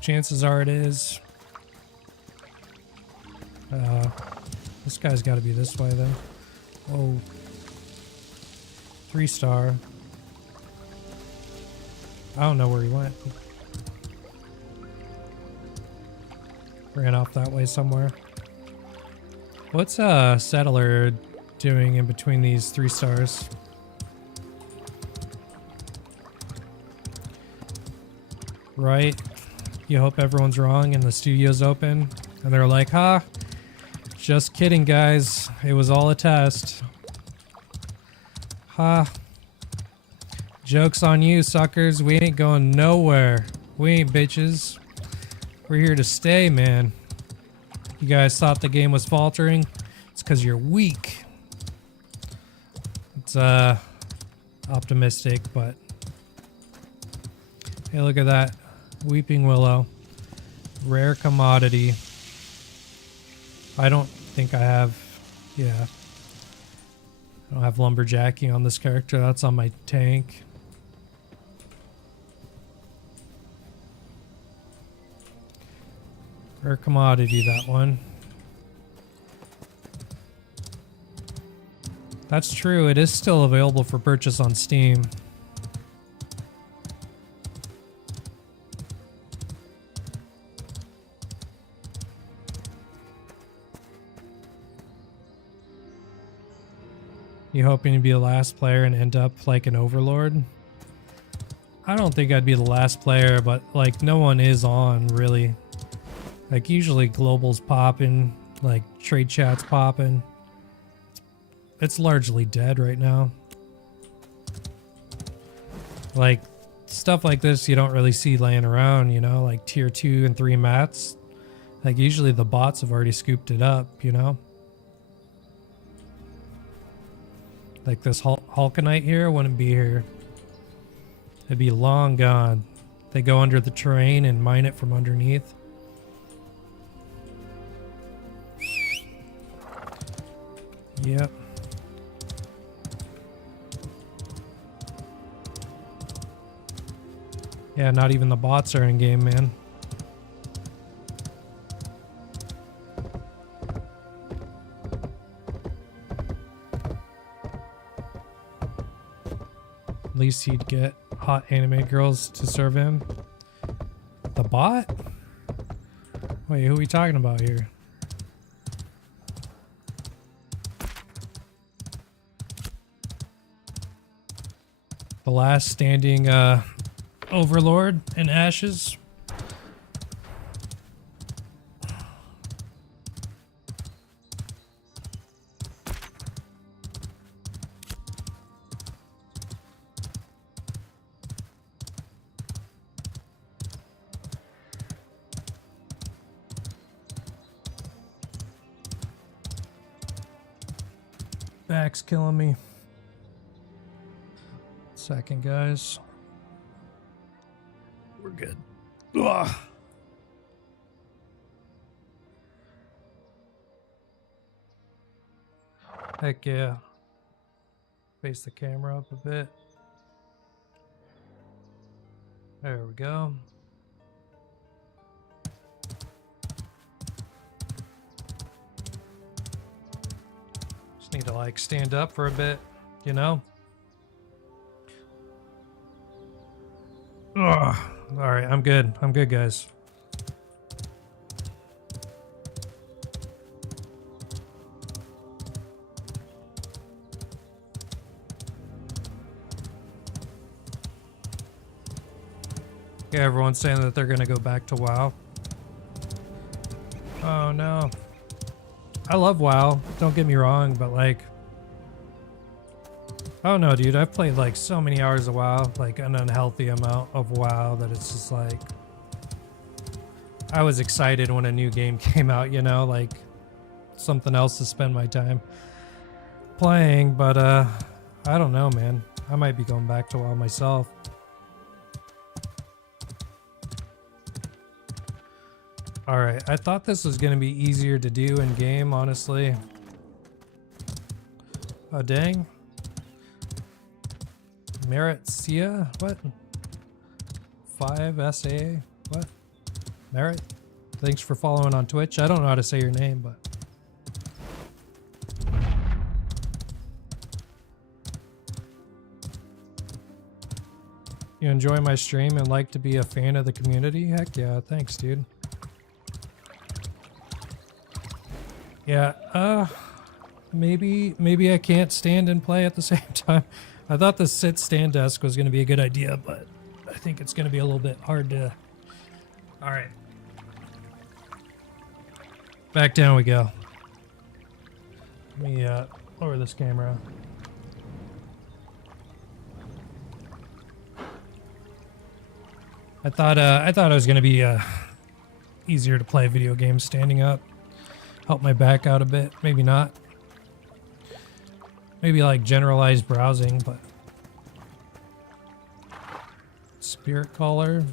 Chances are it is. This guy's got to be this way then. Oh. 3-star. I don't know where he went. Ran off that way somewhere. What's a settler doing in between these 3 stars? Right? You hope everyone's wrong and the studio's open. And they're like, ha! Just kidding, guys. It was all a test. Ha! Joke's on you, suckers. We ain't going nowhere. We ain't bitches. We're here to stay, man. You guys thought the game was faltering? It's because you're weak. It's, optimistic, but Hey, look at that. Weeping Willow. Rare commodity. I don't think I have... Yeah. I don't have lumberjacking on this character. That's on my tank. Rare commodity, that one. That's true. It is still available for purchase on Steam. You hoping to be the last player and end up like an overlord? I don't think I'd be the last player, but like no one is on really. Like usually global's popping, like trade chat's popping. It's largely dead right now. Like stuff like this you don't really see laying around, you know, like tier 2 and 3 mats. Like usually the bots have already scooped it up, you know. Like this Hulkanite here wouldn't be here. It'd be long gone. They go under the terrain and mine it from underneath. Yep. Yeah, not even the bots are in game, man. At least he'd get hot anime girls to serve him. The bot? Wait, who are we talking about here? The last standing overlord in Ashes. Back's killing me. Second, guys. We're good. Ugh. Heck yeah. Face the camera up a bit. There we go. Just need to like stand up for a bit, you know? Ugh. All right, I'm good. I'm good, guys. Yeah, everyone's saying that they're gonna go back to WoW. Oh no. I love WoW, don't get me wrong, but like, oh no, dude, I've played like so many hours of WoW, like an unhealthy amount of WoW that it's just like, I was excited when a new game came out, you know, like something else to spend my time playing, but I don't know, man. I might be going back to WoW myself. Alright, I thought this was going to be easier to do in game, honestly. Oh, dang. Merit Sia? What? 5 SA? What? Merit? Thanks for following on Twitch. I don't know how to say your name, but... You enjoy my stream and like to be a fan of the community? Heck yeah, thanks, dude. Yeah, maybe I can't stand and play at the same time. I thought the sit-stand desk was going to be a good idea, but I think it's going to be a little bit hard to... Alright. Back down we go. Let me lower this camera. I thought it was going to be easier to play video games standing up. Help my back out a bit. Maybe not. Maybe like generalized browsing, but it's Spirit caller.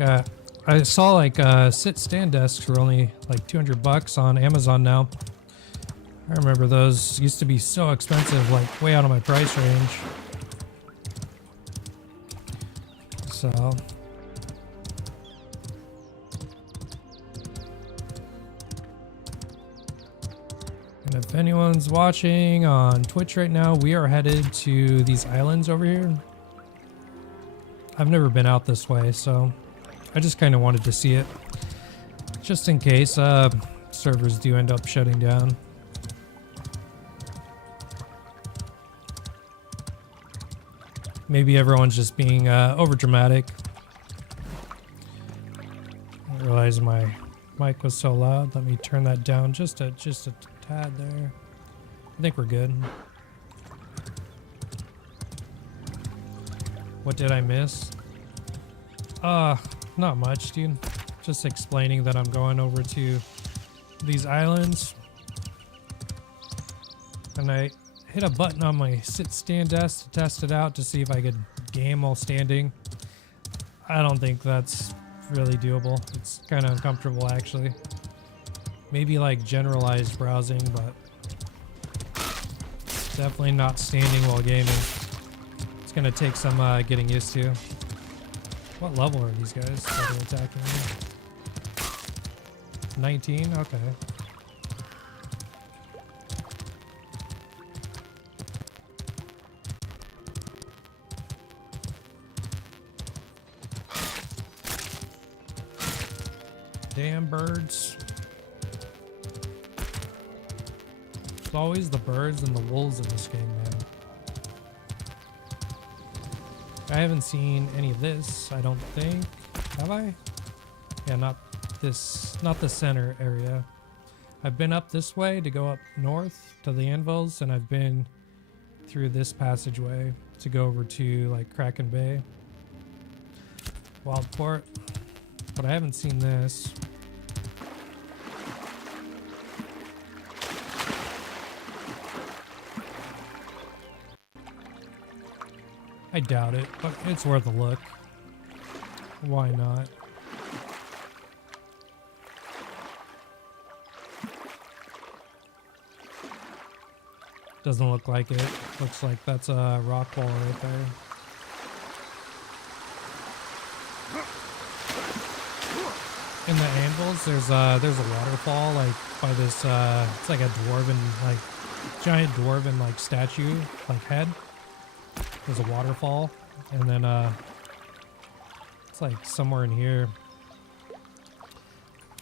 Yeah, I saw like sit stand desks were only like $200 on Amazon now. I remember those used to be so expensive, like way out of my price range. So and if anyone's watching on Twitch right now, we are headed to these islands over here. I've never been out this way, so I just kind of wanted to see it, just in case servers do end up shutting down. Maybe everyone's just being over dramatic. I didn't realize my mic was so loud. Let me turn that down just a tad there. I think we're good. What did I miss? Not much, dude. Just explaining that I'm going over to these islands. And I hit a button on my sit stand desk to test it out to see if I could game while standing. I don't think that's really doable. It's kind of uncomfortable, actually. Maybe like generalized browsing, but definitely not standing while gaming. It's gonna take some getting used to. What level are these guys that are attacking me? 19? Okay. Damn birds. It's always the birds and the wolves in this game, man. I haven't seen any of this, I don't think. Have I? Yeah, not this, not the center area. I've been up this way to go up north to the anvils, and I've been through this passageway to go over to like Kraken Bay, Wildport, but I haven't seen this. I doubt it, but it's worth a look. Why not? Doesn't look like it. Looks like that's a rock wall right there. In the anvils, there's a waterfall like by this it's like a dwarven, like giant dwarven like statue, like head. There's a waterfall, and then it's like somewhere in here.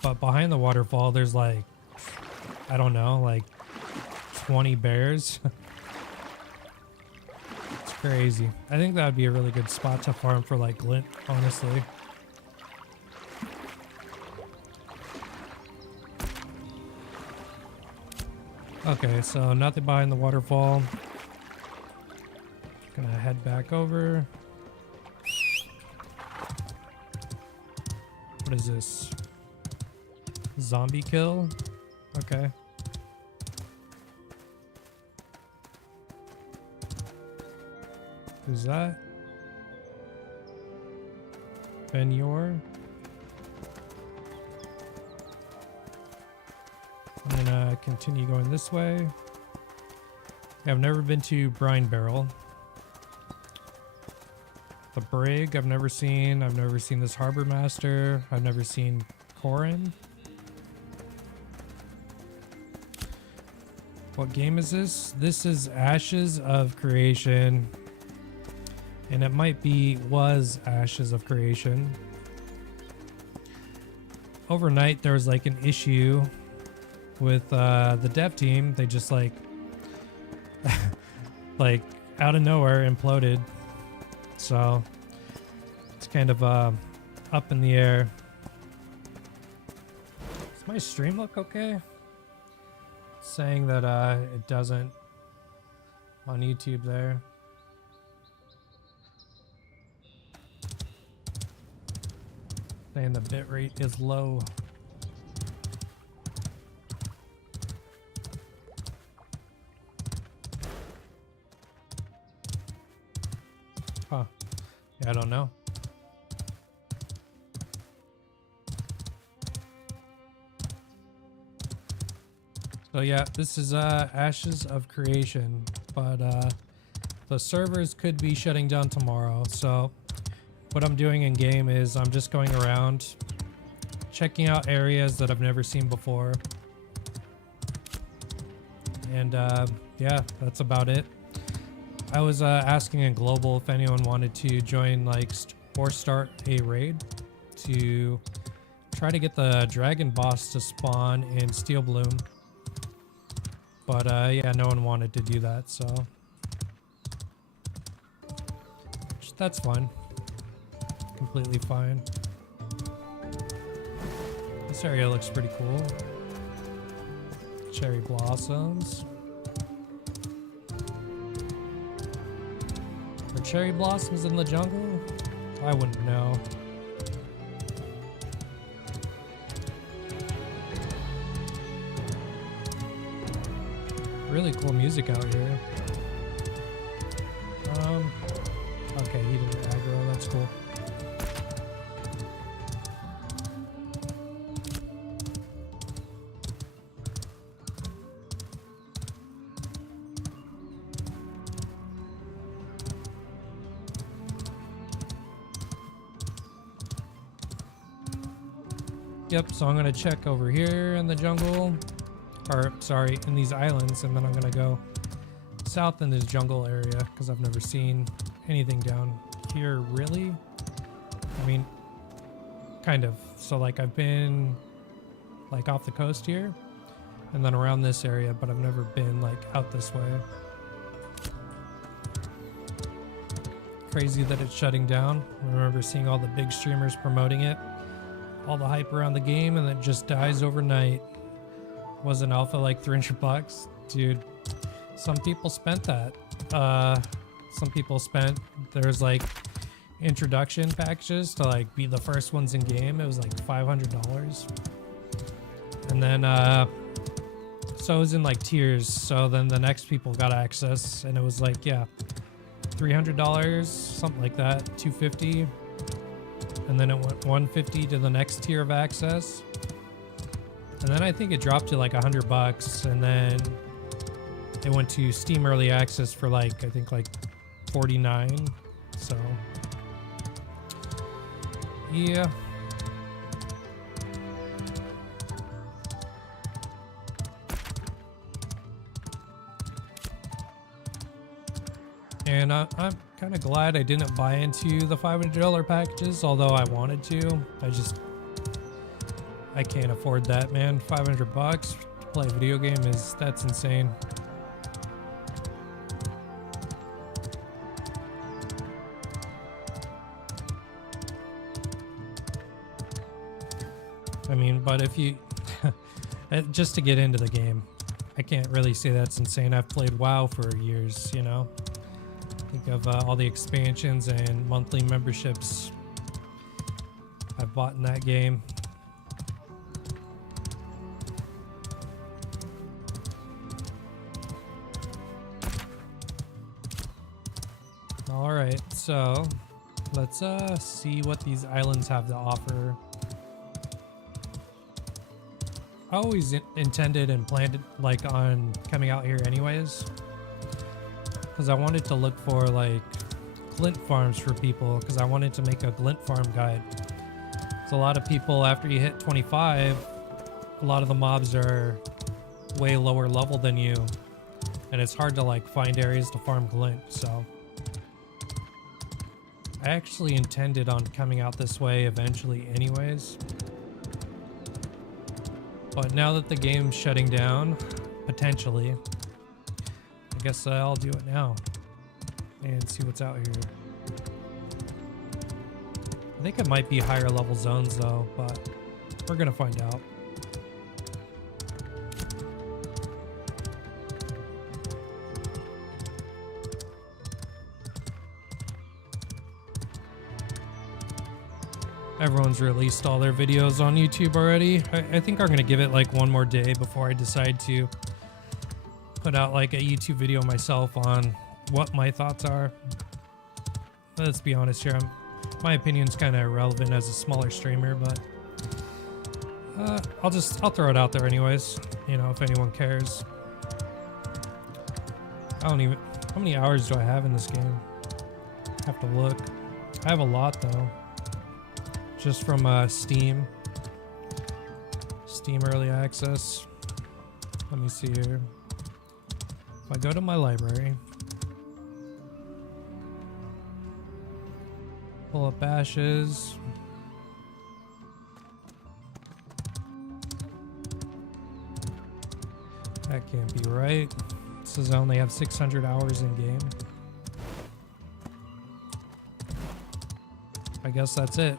But behind the waterfall, there's like, I don't know, like 20 bears. It's crazy. I think that would be a really good spot to farm for like glint, honestly. Okay, so nothing behind the waterfall. Gonna head back over. What is this? Zombie kill? Okay. Who's that? Ben-Yor? I'm gonna continue going this way. I've never been to Brine Barrel. The Brig, I've never seen. I've never seen this Harbor Master. I've never seen Corin. What game is this? This is Ashes of Creation. And it might be, was Ashes of Creation. Overnight, there was like an issue with the dev team. They just like, like out of nowhere imploded. So it's kind of up in the air. Does my stream look okay? It's saying that it doesn't on YouTube there. Saying the bitrate is low. I don't know. So yeah, this is Ashes of Creation, but the servers could be shutting down tomorrow. So what I'm doing in game is I'm just going around checking out areas that I've never seen before. And yeah, that's about it. I was asking in global if anyone wanted to join like or start a raid to try to get the dragon boss to spawn in Steel Bloom. But yeah, no one wanted to do that, so that's fine. Completely fine. This area looks pretty cool. Cherry blossoms. Are cherry blossoms in the jungle? I wouldn't know. Really cool music out here. Okay, he didn't aggro, that's cool. Yep, so I'm gonna check over here in the jungle. Or, sorry, in these islands, and then I'm gonna go south in this jungle area, because I've never seen anything down here, really. I mean, kind of. So, like, I've been, like, off the coast here, and then around this area, but I've never been, like, out this way. Crazy that it's shutting down. I remember seeing all the big streamers promoting it, all the hype around the game, and it just dies overnight. Was an alpha like $300? Dude, some people spent that. Some people spent, there's like introduction packages to like be the first ones in game. It was like $500. And then, so it was in like tiers. So then the next people got access and it was like, yeah, $300, something like that, $250. And then it went $150 to the next tier of access. And then I think it dropped to like $100, and then it went to Steam Early Access for like, I think like $49. So, yeah. And I'm kind of glad I didn't buy into the $500 packages, although I wanted to. I can't afford that, man. $500 to play a video game that's insane. I mean, but if you just to get into the game, I can't really say that's insane. I've played WoW for years, you know. Think of all the expansions and monthly memberships I've bought in that game. Alright, so let's see what these islands have to offer. I always intended and planned like on coming out here anyways, because I wanted to look for like glint farms for people, because I wanted to make a glint farm guide. So a lot of people, after you hit 25, a lot of the mobs are way lower level than you, and it's hard to like find areas to farm glint. So I actually intended on coming out this way eventually anyways. But now that the game's shutting down, potentially, I guess I'll do it now and see what's out here. I think it might be higher level zones though, but we're gonna find out. Everyone's released all their videos on YouTube already. I think I'm gonna give it like one more day before I decide to put out like a YouTube video myself on what my thoughts are. let's be honest here. My opinion's kind of irrelevant as a smaller streamer, but I'll throw it out there anyways. You know, if anyone cares. How many hours do I have in this game? Have to look. I have a lot though. Just from Steam Early Access. Let me see here. If I go to my library, pull up Ashes. That can't be right. It says I only have 600 hours in game. I guess that's it.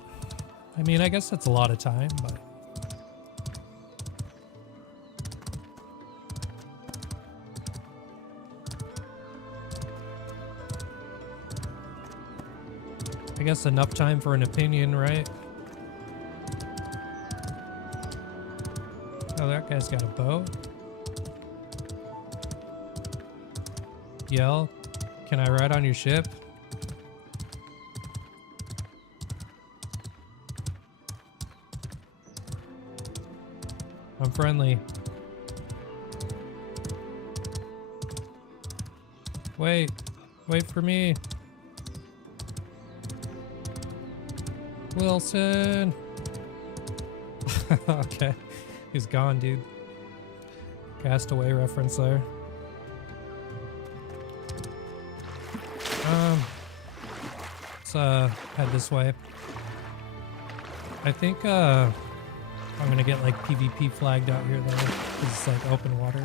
I mean, I guess that's a lot of time, but I guess enough time for an opinion, right? Oh, that guy's got a bow. Yell, can I ride on your ship? I'm friendly. Wait for me. Wilson. Okay, he's gone, dude. Castaway reference there. Let's head this way. I think I'm gonna get like PvP flagged out here though, because it's like open water.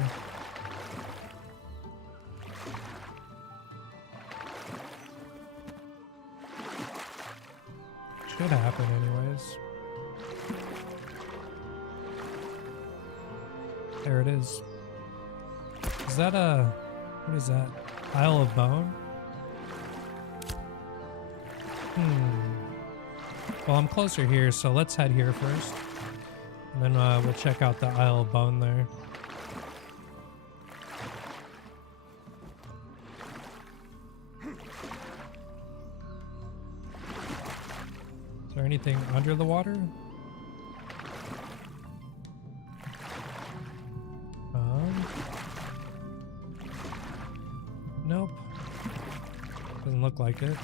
Should happen anyways. There it is. Is that what is that? Isle of Bone? Well, I'm closer here, so let's head here first. And then we'll check out the Isle of Bone there. Is there anything under the water? Nope. Doesn't look like it.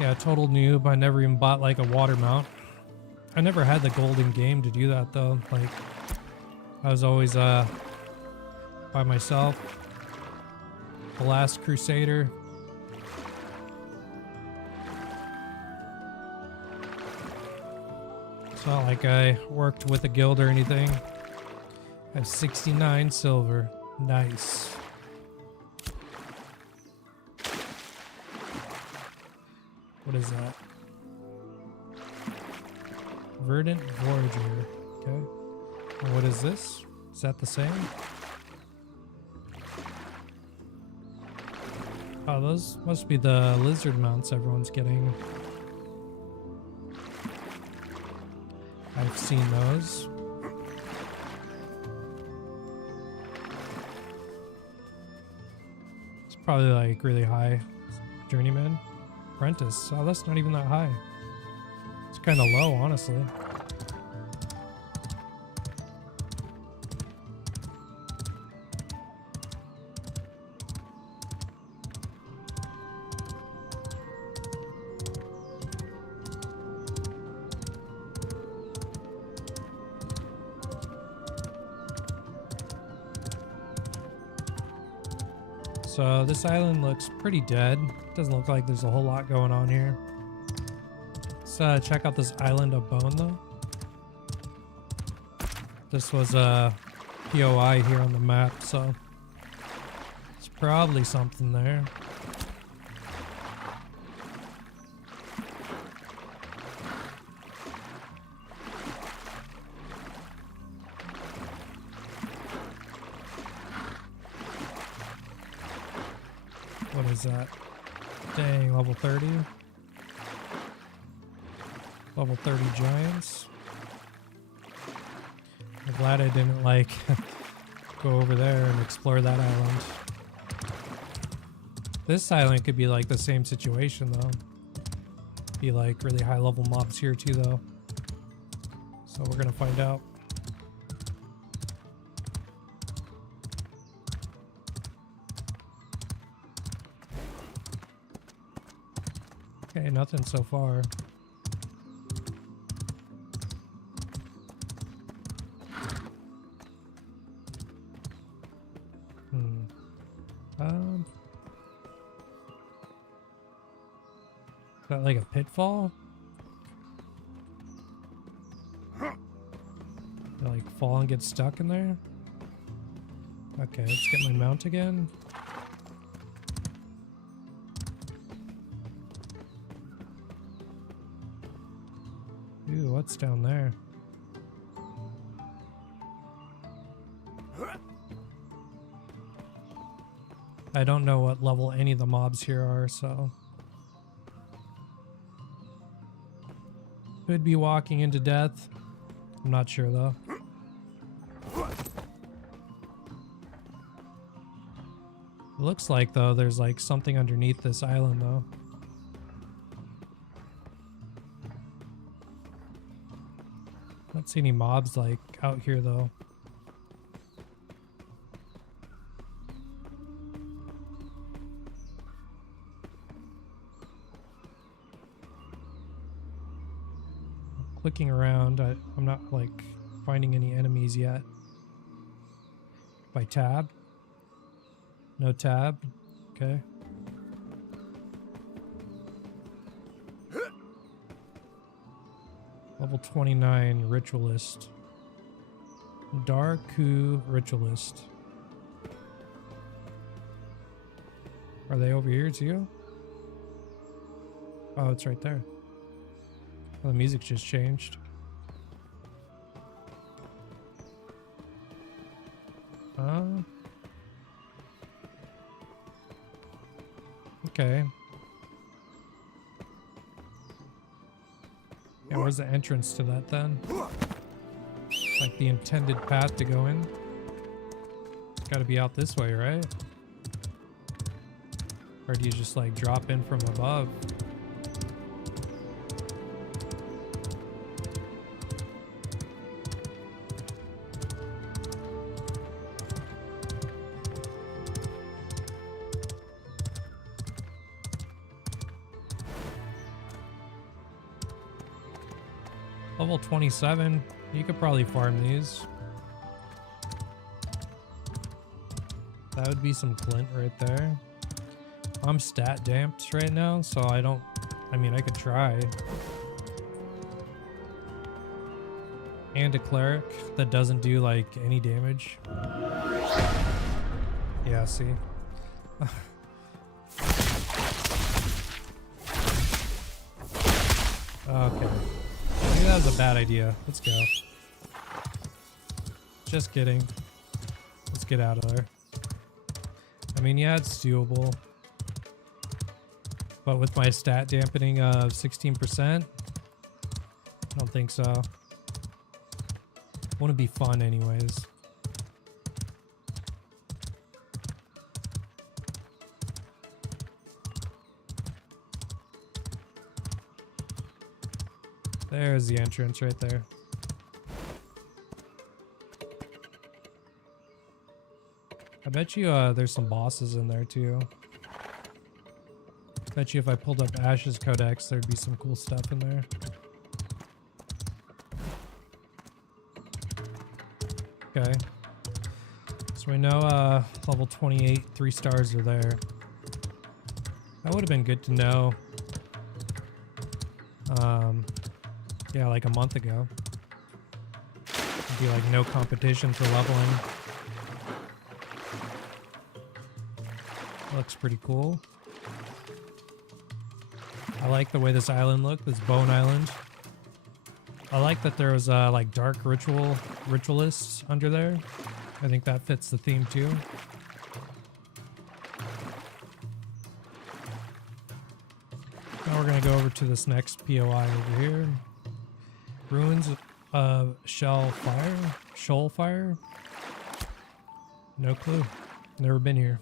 Yeah, total noob. I never even bought like a water mount. I never had the golden game to do that though. Like, I was always by myself. The Last Crusader. It's not like I worked with a guild or anything. I have 69 silver. Nice. What is that? Verdant Voyager. Okay. And what is this? Is that the same? Oh, those must be the lizard mounts everyone's getting. I've seen those. It's probably like really high. Journeyman. Apprentice. Oh, that's not even that high. It's kind of low, honestly. So this island looks pretty dead. Doesn't look like there's a whole lot going on here. Let's check out this Island of Bone though. This was a POI here on the map, so it's probably something there. What is that? Dang, level 30. Level 30 giants. I'm glad I didn't like go over there and explore that island. This island could be like the same situation though. Be like really high level mobs here too though. So we're gonna find out. Okay, nothing so far. Is that like a pitfall? You like fall and get stuck in there? Okay, let's get my mount again. Ooh, what's down there? I don't know what level any of the mobs here are, so... Could be walking into death. I'm not sure though. It looks like though there's like something underneath this island though. Don't see any mobs like out here though. Clicking around, I'm not like finding any enemies yet. By tab? No tab? Okay. Level 29 Ritualist. Darku Ritualist. Are they over here too? Oh, it's right there. Oh, the music just changed. Okay. Yeah, where's the entrance to that then? Like the intended path to go in? It's gotta be out this way, right? Or do you just like drop in from above? Level 27, you could probably farm these. That would be some glint right there. I'm stat damped right now, so I mean, I could try. And a cleric that doesn't do like any damage. Yeah, see? Okay. Maybe that was a bad idea. Let's go. Just kidding. Let's get out of there. I mean, yeah, it's doable. But with my stat dampening of 16%, I don't think so. Wouldn't be fun anyways. There's the entrance right there. I bet you there's some bosses in there too. Bet you if I pulled up Ash's Codex, there'd be some cool stuff in there. Okay. So we know level 28, 3 stars are there. That would have been good to know. Yeah, like a month ago. It'd be like no competition for leveling. Looks pretty cool. I like the way this island looked, this bone island. I like that there was like dark ritualists under there. I think that fits the theme too. Now we're gonna go over to this next POI over here. Ruins of Shoal Fire. No clue. Never been here.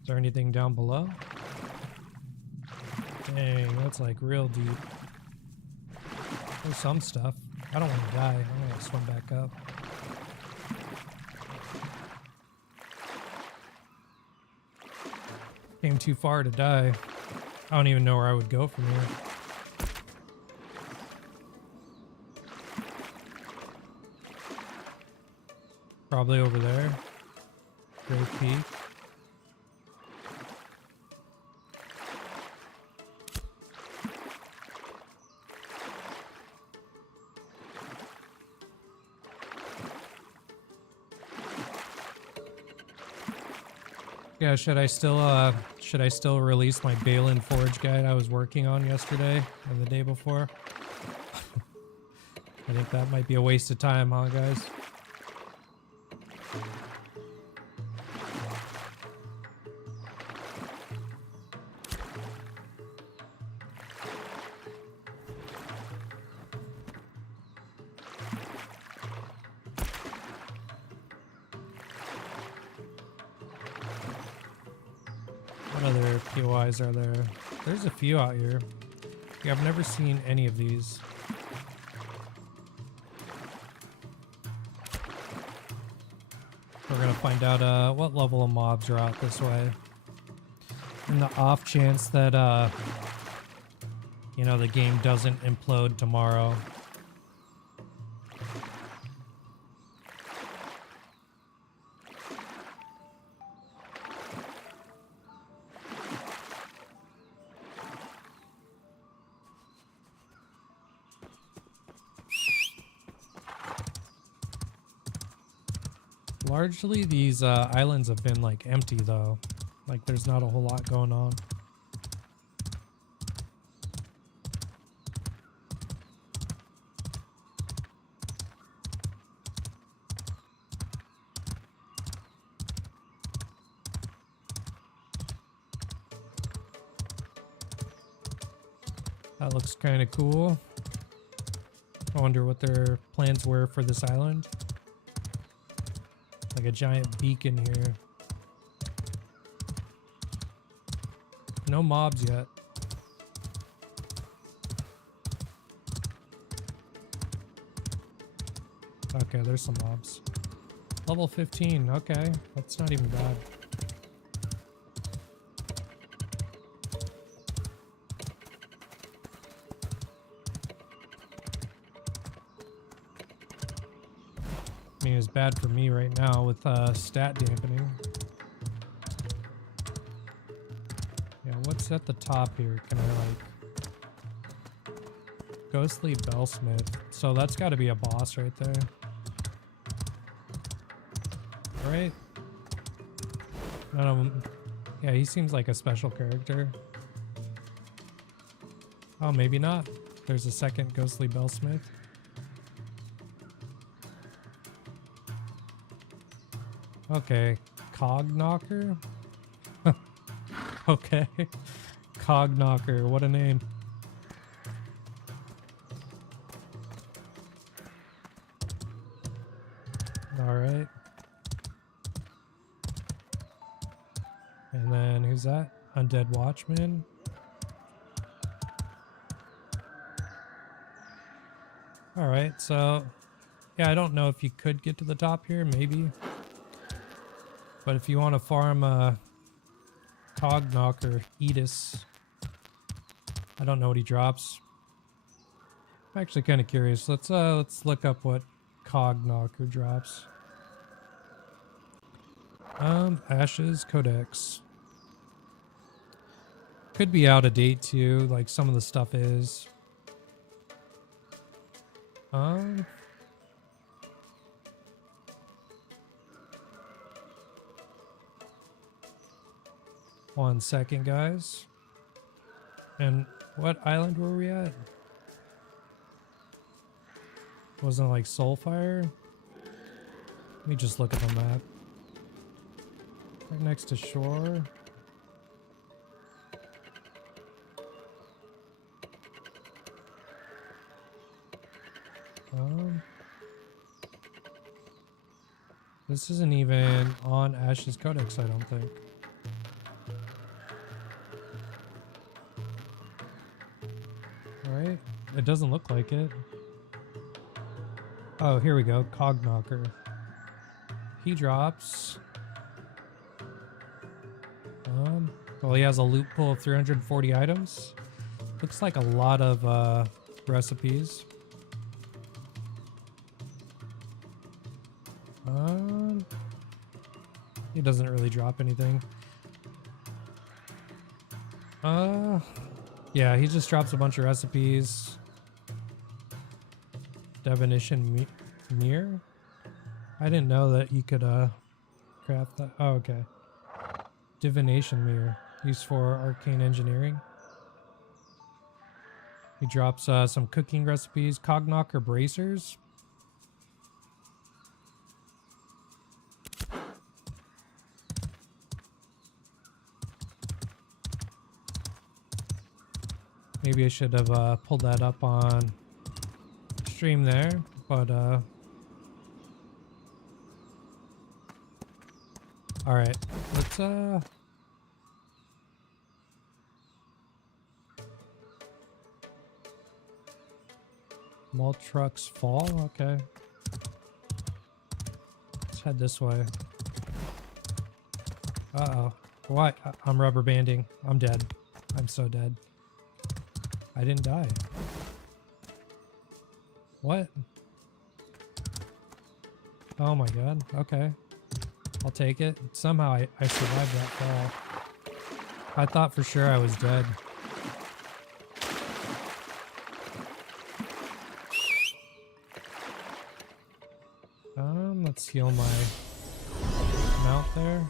Is there anything down below? Dang, that's like real deep. There's some stuff. I don't want to die. I'm gonna swim back up. Came too far to die. I don't even know where I would go from here. Probably over there. Great Peak. Yeah, should I still release my Balin Forge guide I was working on yesterday and the day before? I think that might be a waste of time, huh, guys? What other POIs are there? There's a few out here. Yeah, I've never seen any of these. We're gonna find out what level of mobs are out this way. In the off chance that you know, the game doesn't implode tomorrow. Largely, these islands have been like empty though. Like there's not a whole lot going on. That looks kind of cool. I wonder what their plans were for this island. Like a giant beacon here. No mobs yet. Okay, there's some mobs. Level 15, okay. That's not even bad. I mean, it's bad for me right now with stat dampening. Yeah, what's at the top here? Can I like... Ghostly Bellsmith. So that's got to be a boss right there. Right? None of them... Yeah, he seems like a special character. Oh, maybe not. There's a second Ghostly Bellsmith. Okay, Cog Knocker? Okay. Cog Knocker, what a name. Alright. And then, who's that? Undead Watchman? Alright, so... Yeah, I don't know if you could get to the top here, maybe. But if you want to farm Cog Knocker, Edis, I don't know what he drops. I'm actually kind of curious. Let's look up what Cog Knocker drops. Ashes Codex. Could be out of date too, like some of the stuff is. One second, guys. And what island were we at? Wasn't it like Soulfire? Let me just look at the map. Right next to shore. This isn't even on Ash's Codex, I don't think. Right? It doesn't look like it. Oh, here we go. Cog Knocker. He drops. Well, he has a loot pool of 340 items. Looks like a lot of recipes. He doesn't really drop anything. Yeah, he just drops a bunch of recipes. Divination mirror? I didn't know that you could craft that. Oh, okay. Divination mirror, used for arcane engineering. He drops some cooking recipes. Cogknocker bracers. Maybe I should have pulled that up on stream there, but alright, let's Malt trucks fall, okay. Let's head this way. Uh-oh. What? I'm rubber banding. I'm dead. I'm so dead. I didn't die. What? Oh my god. Okay. I'll take it. Somehow I survived that fall. I thought for sure I was dead. Let's heal my mount there.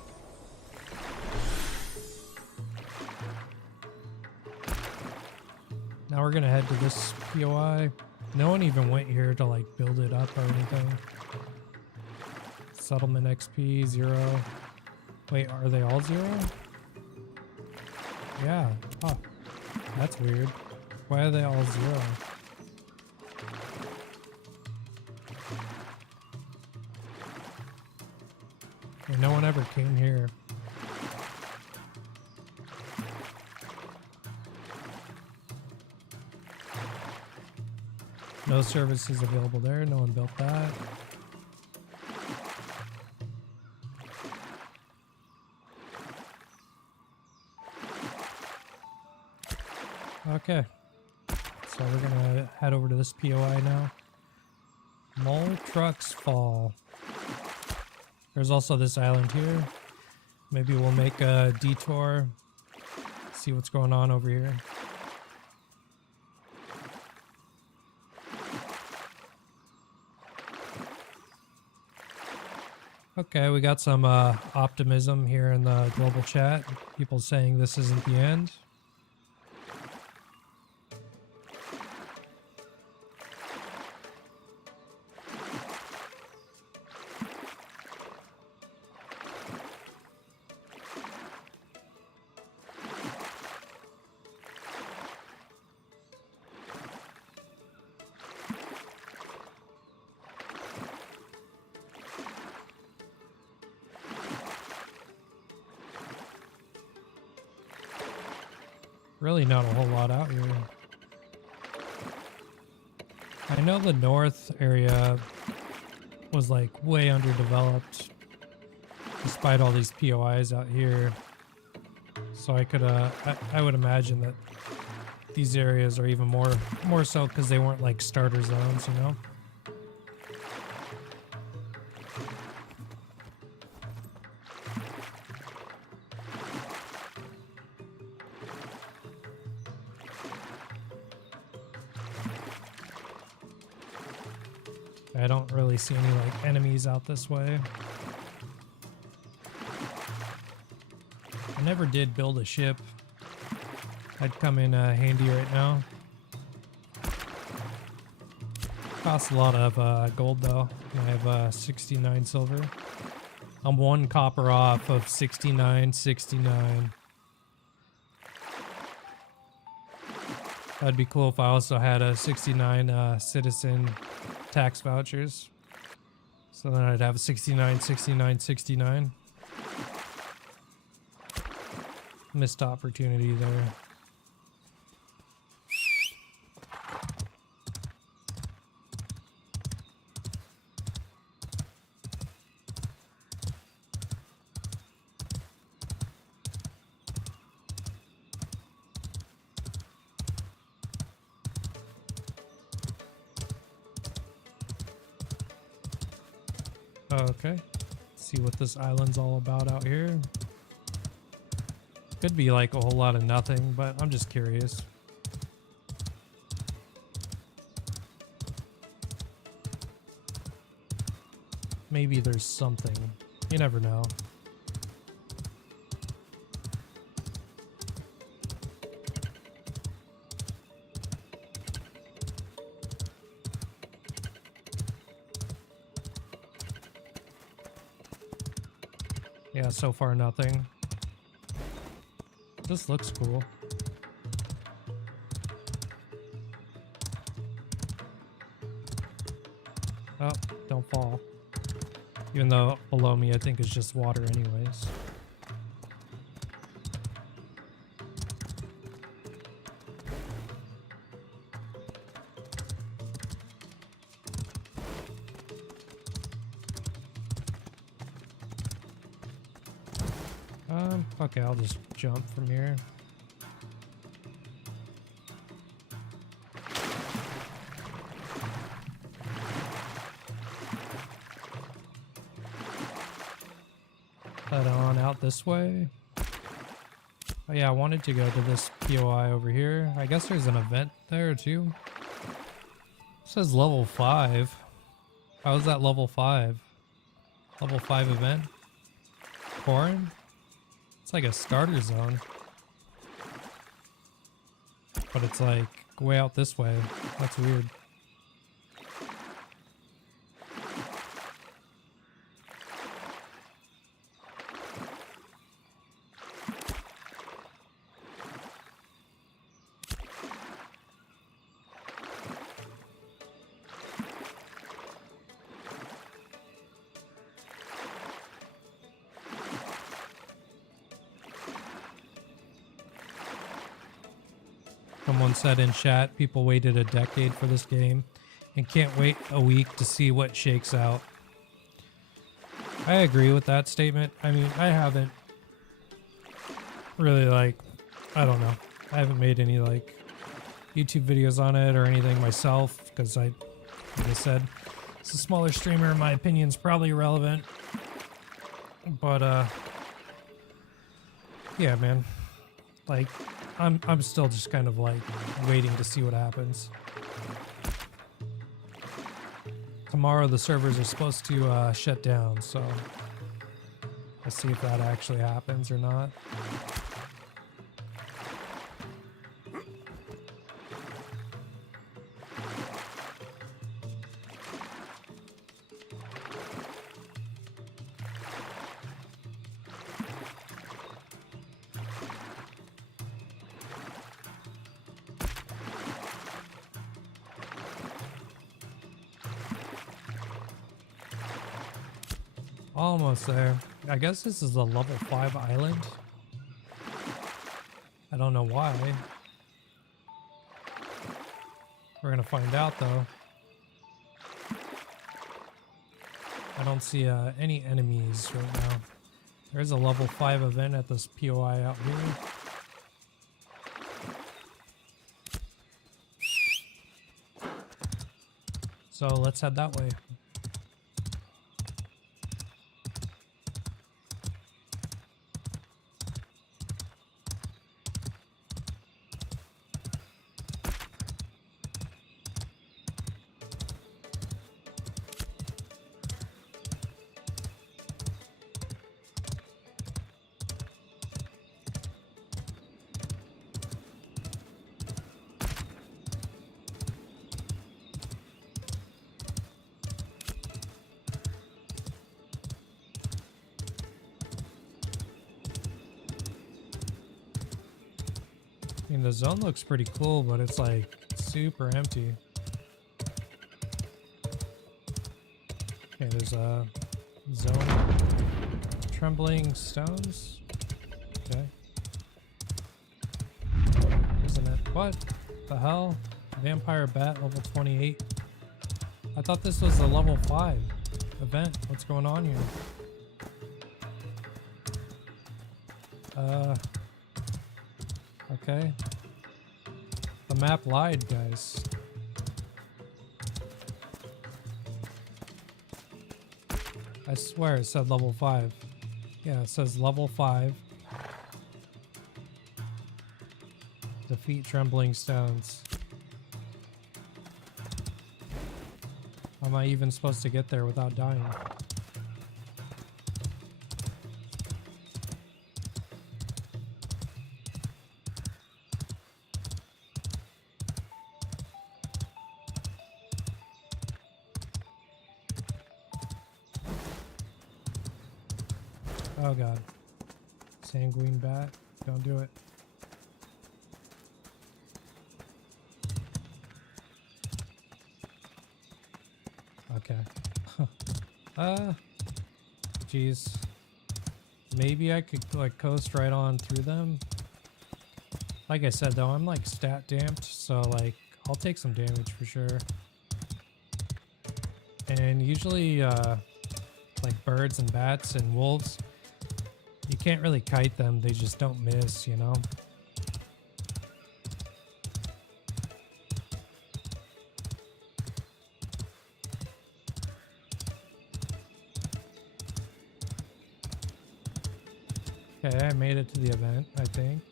Now we're gonna head to this POI. No one even went here to like build it up or anything. Settlement XP 0. Wait, are they all 0? Yeah. Oh, that's weird. Why are they all 0? And no one ever came here. No services available there. No one built that. Okay. So we're gonna head over to this POI now. Mole trucks fall. There's also this island here. Maybe we'll make a detour. See what's going on over here. Okay, we got some optimism here in the global chat. People saying this isn't the end. Really not a whole lot out here. I know the north area was like way underdeveloped despite all these POIs out here. So I could I would imagine that these areas are even more so because they weren't like starter zones, you know? I don't really see any like enemies out this way. I never did build a ship. I'd come in handy right now. Costs a lot of gold though. I have 69 silver. I'm 1 copper off of 69.69. That'd be cool if I also had a 69 citizen tax vouchers. So then I'd have a 69.69.69. Missed opportunity there. Okay, let's see what this island's all about out here. Could be like a whole lot of nothing, but I'm just curious. Maybe there's something. You never know. Yeah, so far nothing. This looks cool. Oh, don't fall. Even though below me I think it's just water anyways. Okay, I'll just jump from here. Head on out this way. Oh yeah, I wanted to go to this POI over here. I guess there's an event there too. It says level 5. How is that level 5? Level 5 event? Foreign? It's like a starter zone. But it's like way out this way. That's weird. Someone said in chat, people waited a decade for this game and can't wait a week to see what shakes out. I agree with that statement. I mean, I haven't really I don't know. I haven't made any YouTube videos on it or anything myself because like I said, it's a smaller streamer. My opinion's probably irrelevant. But yeah, man. I'm still just kind of waiting to see what happens. Tomorrow the servers are supposed to shut down, so let's see if that actually happens or not. Almost there. I guess this is a level 5 island. I don't know why. We're gonna find out though. I don't see any enemies right now. There's a level 5 event at this POI out here. So let's head that way. mean, the zone looks pretty cool, but it's like super empty. Okay, there's a zone. Trembling stones. Okay. Isn't it? What the hell? Vampire bat level 28. I thought this was a level 5 event. What's going on here? Okay. The map lied, guys. I swear it said level 5. Yeah, it says level 5. Defeat trembling stones. How am I even supposed to get there without dying? Oh god. Sanguine bat. Don't do it. Okay. Jeez. Maybe I could like coast right on through them. Like I said though, I'm like stat damped, so like I'll take some damage for sure. And usually like birds and bats and wolves, you can't really kite them, they just don't miss, you know? Okay, I made it to the event, I think.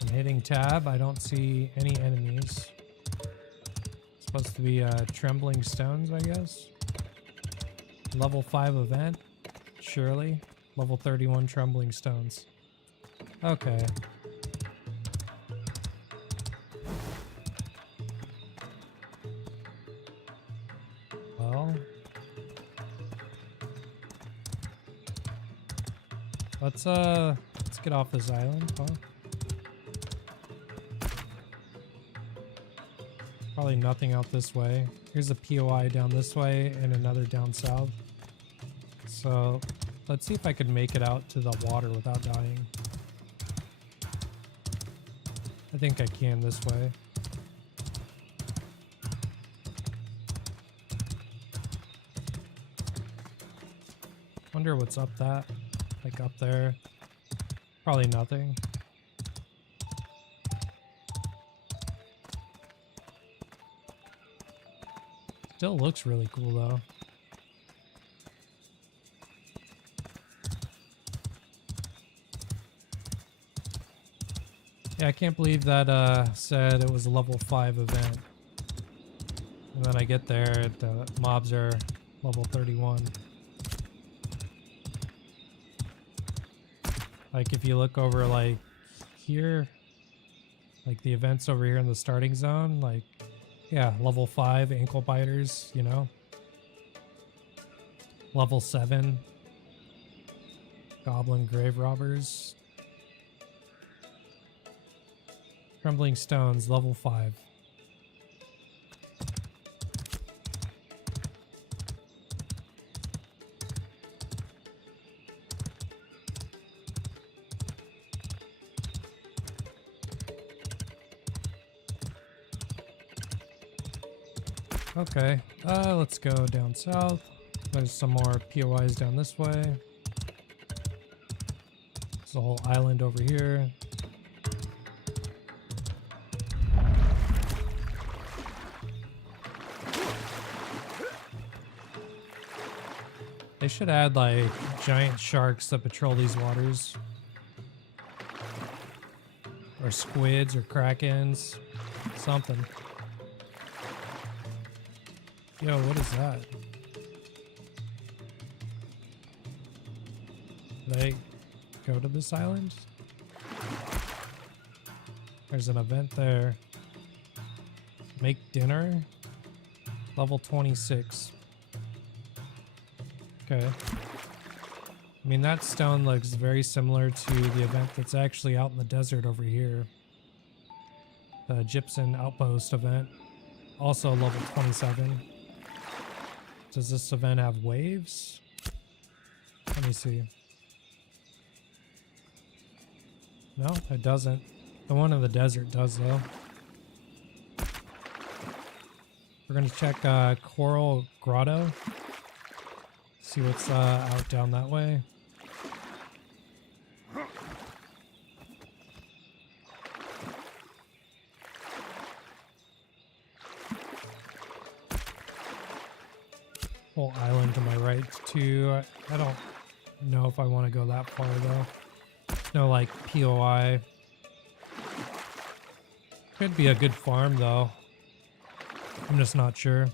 I'm hitting tab, I don't see any enemies. Supposed to be trembling stones, I guess. Level 5 event, surely. Level 31 trembling stones. Okay. Well, let's get off this island, huh? Probably nothing out this way. Here's a POI down this way and another down south. So let's see if I can make it out to the water without dying. I think I can this way. Wonder what's up that, like up there. Probably nothing. Still looks really cool though. Yeah, I can't believe that said it was a level 5 event. And then I get there, the mobs are level 31. Like if you look over like here, like the events over here in the starting zone, like yeah, level 5 ankle biters, you know. Level 7 goblin grave robbers. Trembling stones, level 5. Okay, let's go down south. There's some more POIs down this way. There's a whole island over here. They should add like giant sharks that patrol these waters. Or squids or krakens. Something. Yo, what is that? Did I go to this island? There's an event there. Make dinner? Level 26. Okay. I mean, that stone looks very similar to the event that's actually out in the desert over here. The Egyptian Outpost event. Also level 27. Does this event have waves? Let me see. No, it doesn't. The one in the desert does, though. We're gonna check Coral Grotto. See what's out down that way. Whole island to my right too. I don't know if I want to go that far though. No, like POI. Could be a good farm though. I'm just not sure.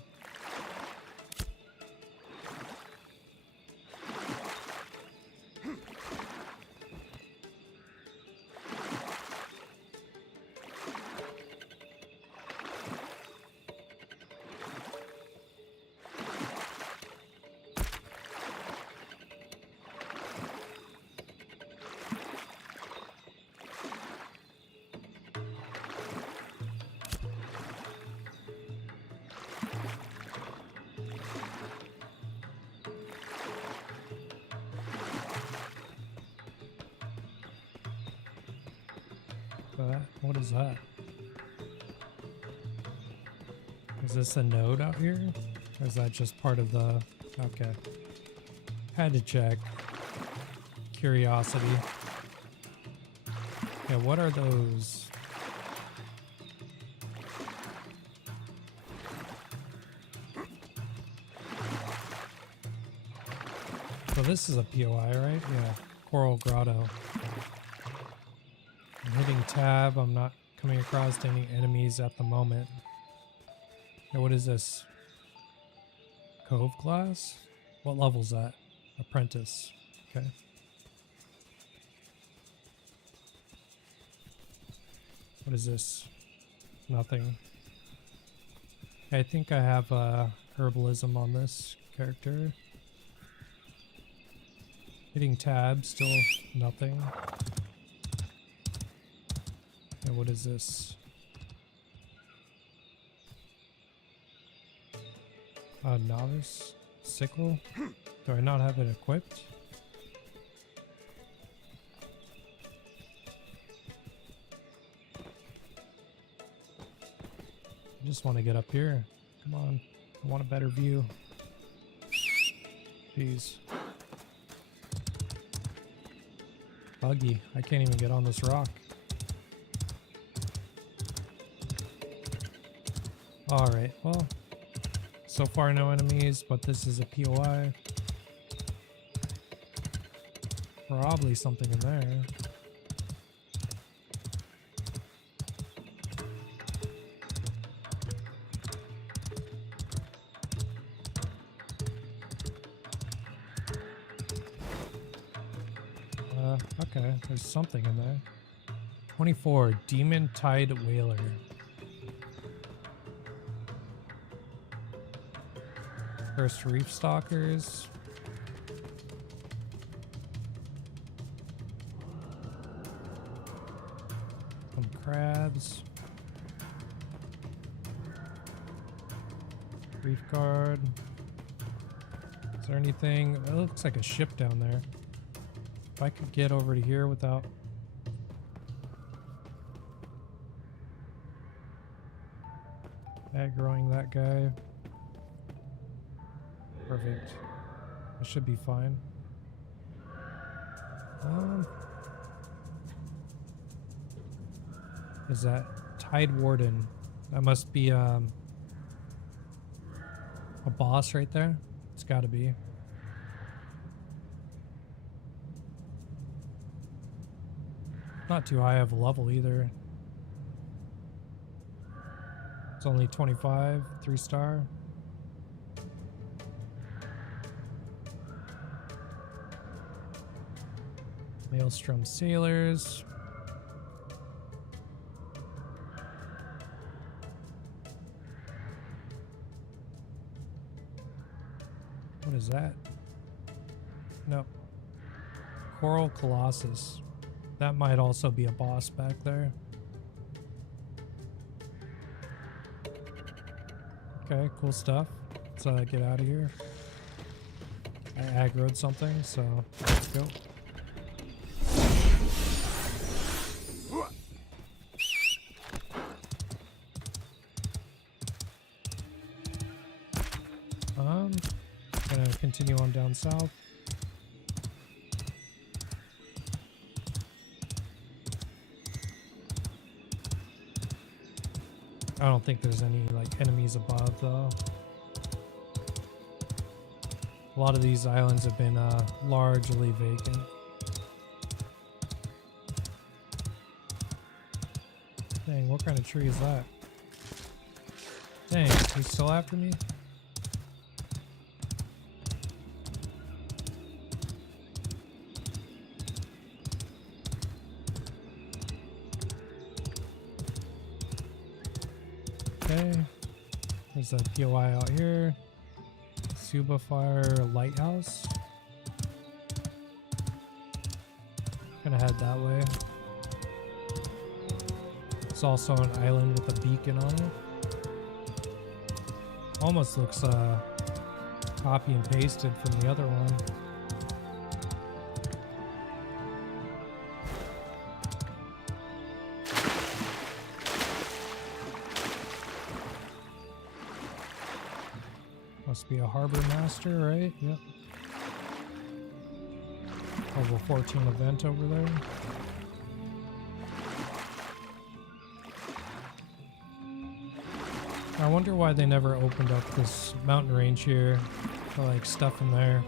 What is that? Is this a node out here? Or is that just part of the... Okay. Had to check. Curiosity. Yeah, what are those? So this is a POI, right? Yeah. Coral Grotto. I'm hitting tab. I'm not coming across any enemies at the moment. Hey, what is this? Cove glass? What level's that? Apprentice. Okay. What is this? Nothing. I think I have herbalism on this character. Hitting tab, still nothing. And what is this? Novice sickle? Do I not have it equipped? I just want to get up here. Come on. I want a better view. Jeez. Buggy. I can't even get on this rock. Alright, well. So far no enemies, but this is a POI. Probably something in there. Okay, there's something in there. 24, Demon Tide Whaler. First Reef Stalkers. Some crabs. Reef Guard. Is there anything? It looks like a ship down there. If I could get over to here without... aggroing that guy. Perfect. I should be fine. Is that Tide Warden? That must be a boss right there. It's gotta be. Not too high of a level either. It's only 25, 3-star. Maelstrom Sailors. What is that? Nope. Coral Colossus. That might also be a boss back there. Okay, cool stuff. Let's get out of here. I aggroed something, so let's go. Gonna continue on down south. I don't think there's any like enemies above though. A lot of these islands have been largely vacant. Dang, what kind of tree is that? Dang, he's still after me? Okay, there's a POI out here. Suba Fire Lighthouse. Gonna head that way. It's also an island with a beacon on it. Almost looks copy and pasted from the other one. Must be a harbor master, right? Yep. Level 14 event over there. I wonder why they never opened up this mountain range here for like stuff in there.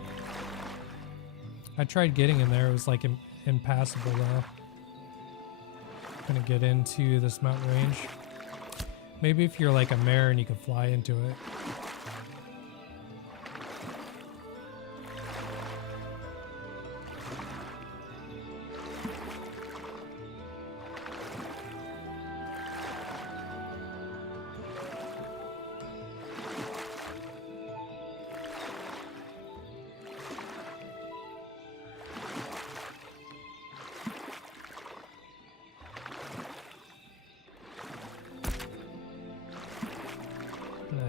I tried getting in there, it was like impassable though. Couldn't get into this mountain range. Maybe if you're like a mare and you could fly into it.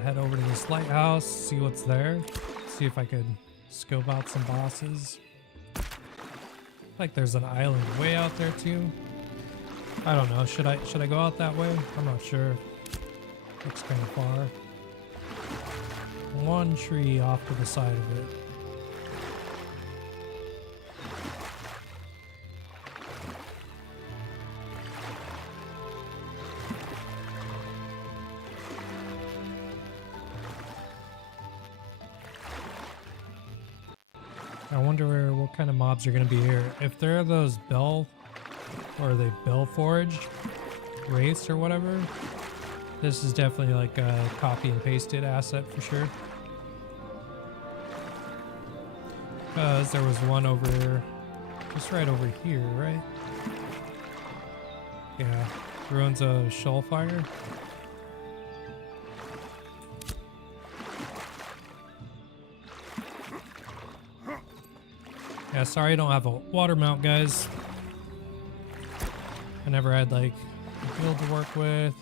Head over to this lighthouse, see what's there, see if I could scope out some bosses. Like there's an island way out there too. I don't know, should I go out that way? I'm not sure. Looks kind of far. One tree off to the side of it. I wonder what kind of mobs are going to be here. If there are those bell forged wraiths or whatever, this is definitely like a copy and pasted asset for sure. Because there was one over, just right over here, right? Yeah, ruins of Shoalfire. Yeah, sorry I don't have a water mount, guys. I never had like a build to work with.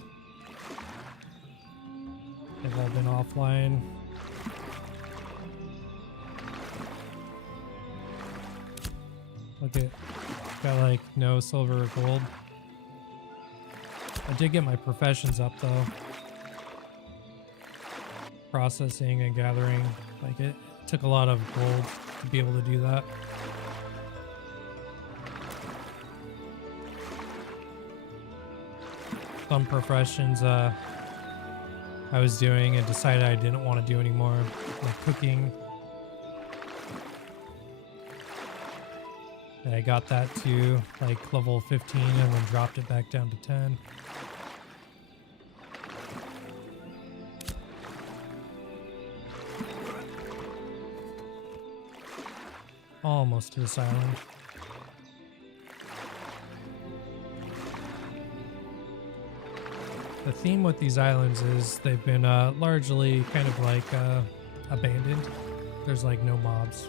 They've all been offline. Look at, got like no silver or gold. I did get my professions up though. Processing and gathering, like it took a lot of gold to be able to do that. Some professions I was doing and decided I didn't want to do anymore, like cooking. And I got that to like level 15 and then dropped it back down to 10. Almost to this island. The theme with these islands is they've been largely kind of like abandoned. There's like no mobs.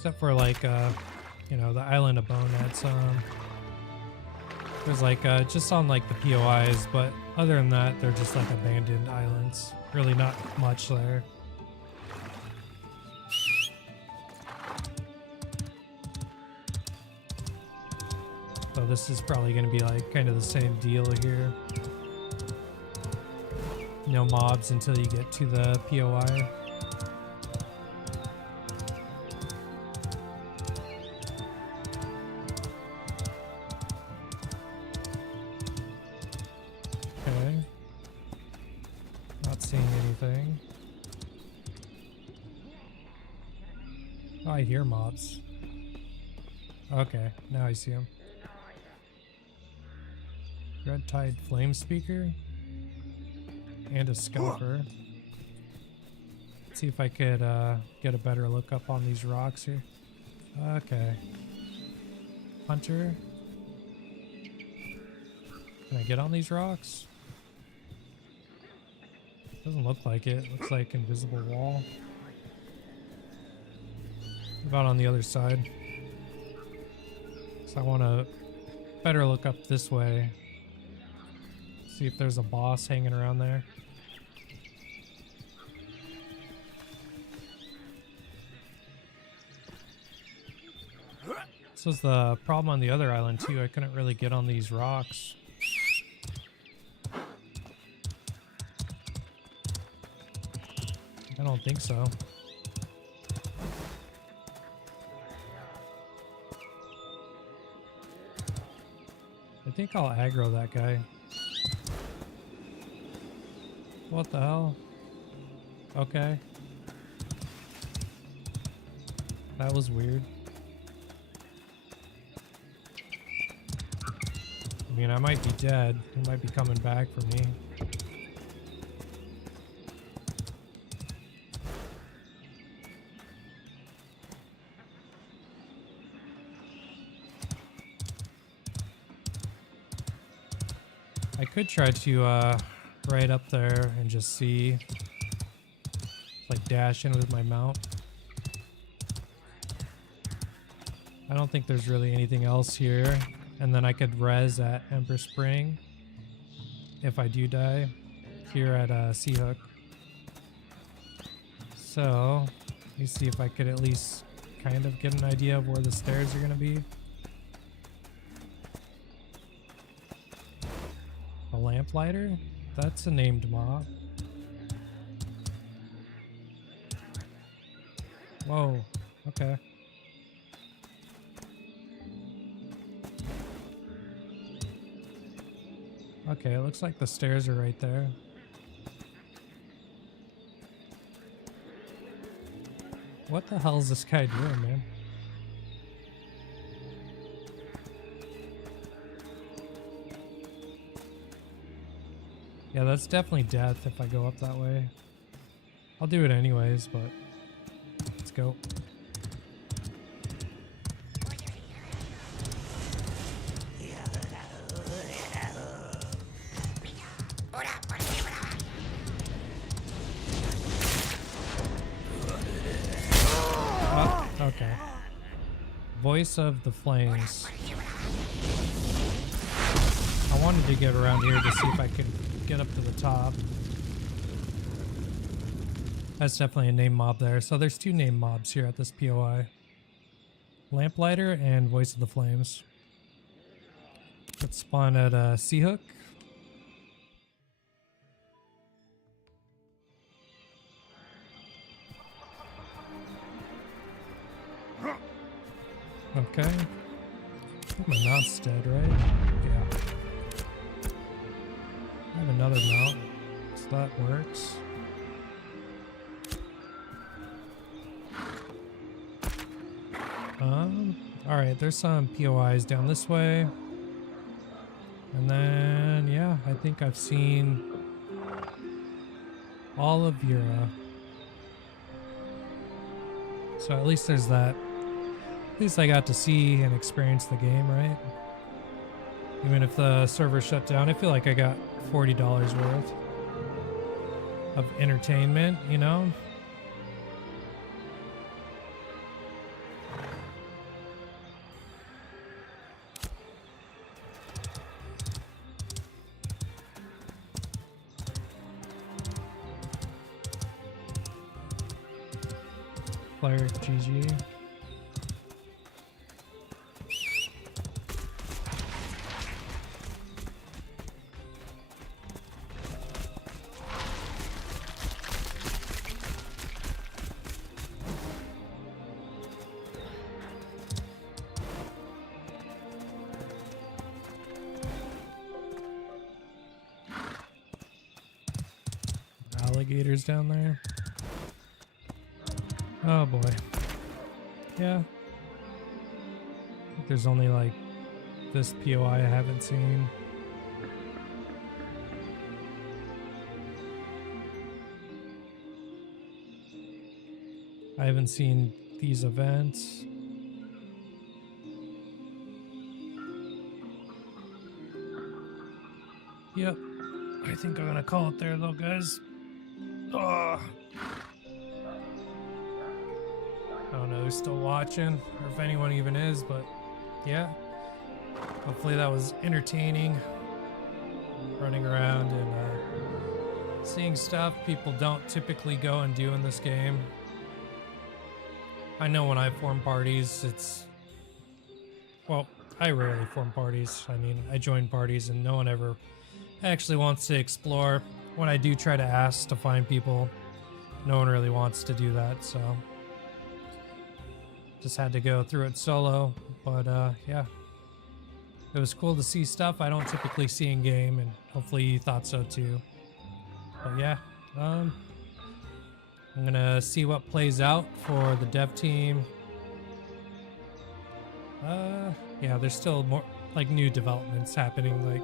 Except for like, you know, the Island of Bone had some. There's like, just on like the POIs, but other than that, they're just like abandoned islands. Really not much there. So this is probably going to be like kind of the same deal here. No mobs until you get to the POI. Okay. Not seeing anything. Oh, I hear mobs. Okay, now I see them. Red Tide Flame Speaker and a Scalper. Let's see if I could get a better look up on these rocks here. Okay. Hunter. Can I get on these rocks? Doesn't look like it. Looks like invisible wall. What about on the other side? So I want to better look up this way. See if there's a boss hanging around there. This was the problem on the other island too. I couldn't really get on these rocks. I don't think so. I think I'll aggro that guy. What the hell? Okay. That was weird. I mean, I might be dead. He might be coming back for me. I could try to right up there and just see, like, dash in with my mount. I don't think there's really anything else here. And then I could res at Empress Spring if I do die here at Sea Hook. So let me see if I could at least kind of get an idea of where the stairs are going to be. A lamplighter? That's a named mob. Whoa, okay. Okay, it looks like the stairs are right there. What the hell is this guy doing, man? Yeah, that's definitely death if I go up that way. I'll do it anyways, but let's go. Oh, okay. Voice of the Flames. I wanted to get around here to see if I could get up to the top. That's definitely a name mob there. So there's two name mobs here at this POI. Lamplighter and Voice of the Flames. Let's spawn at Sea Hook. Okay. I think my mount's dead, right? Yeah. I have another mount, so that works. Alright, there's some POIs down this way. And then, yeah, I think I've seen all of Yura. So at least there's that. At least I got to see and experience the game, right? Even if the server shut down, I feel like I got $40 worth of entertainment, you know? Cleric GG. Alligators down there. Oh boy. Yeah. I think there's only like this POI I haven't seen. I haven't seen these events. Yep. I think I'm gonna call it there though, guys. Ugh. I don't know who's still watching or if anyone even is, but yeah. Hopefully that was entertaining. Running around and seeing stuff people don't typically go and do in this game. I know when I form parties, well, I rarely form parties. I mean, I join parties and no one ever actually wants to explore. When I do try to ask to find people, no one really wants to do that, so just had to go through it solo. But yeah, it was cool to see stuff I don't typically see in game, and hopefully you thought so too. But yeah, I'm gonna see what plays out for the dev team. Yeah, there's still more like new developments happening like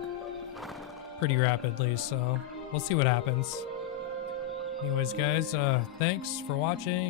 pretty rapidly, so we'll see what happens. Anyways, guys, thanks for watching.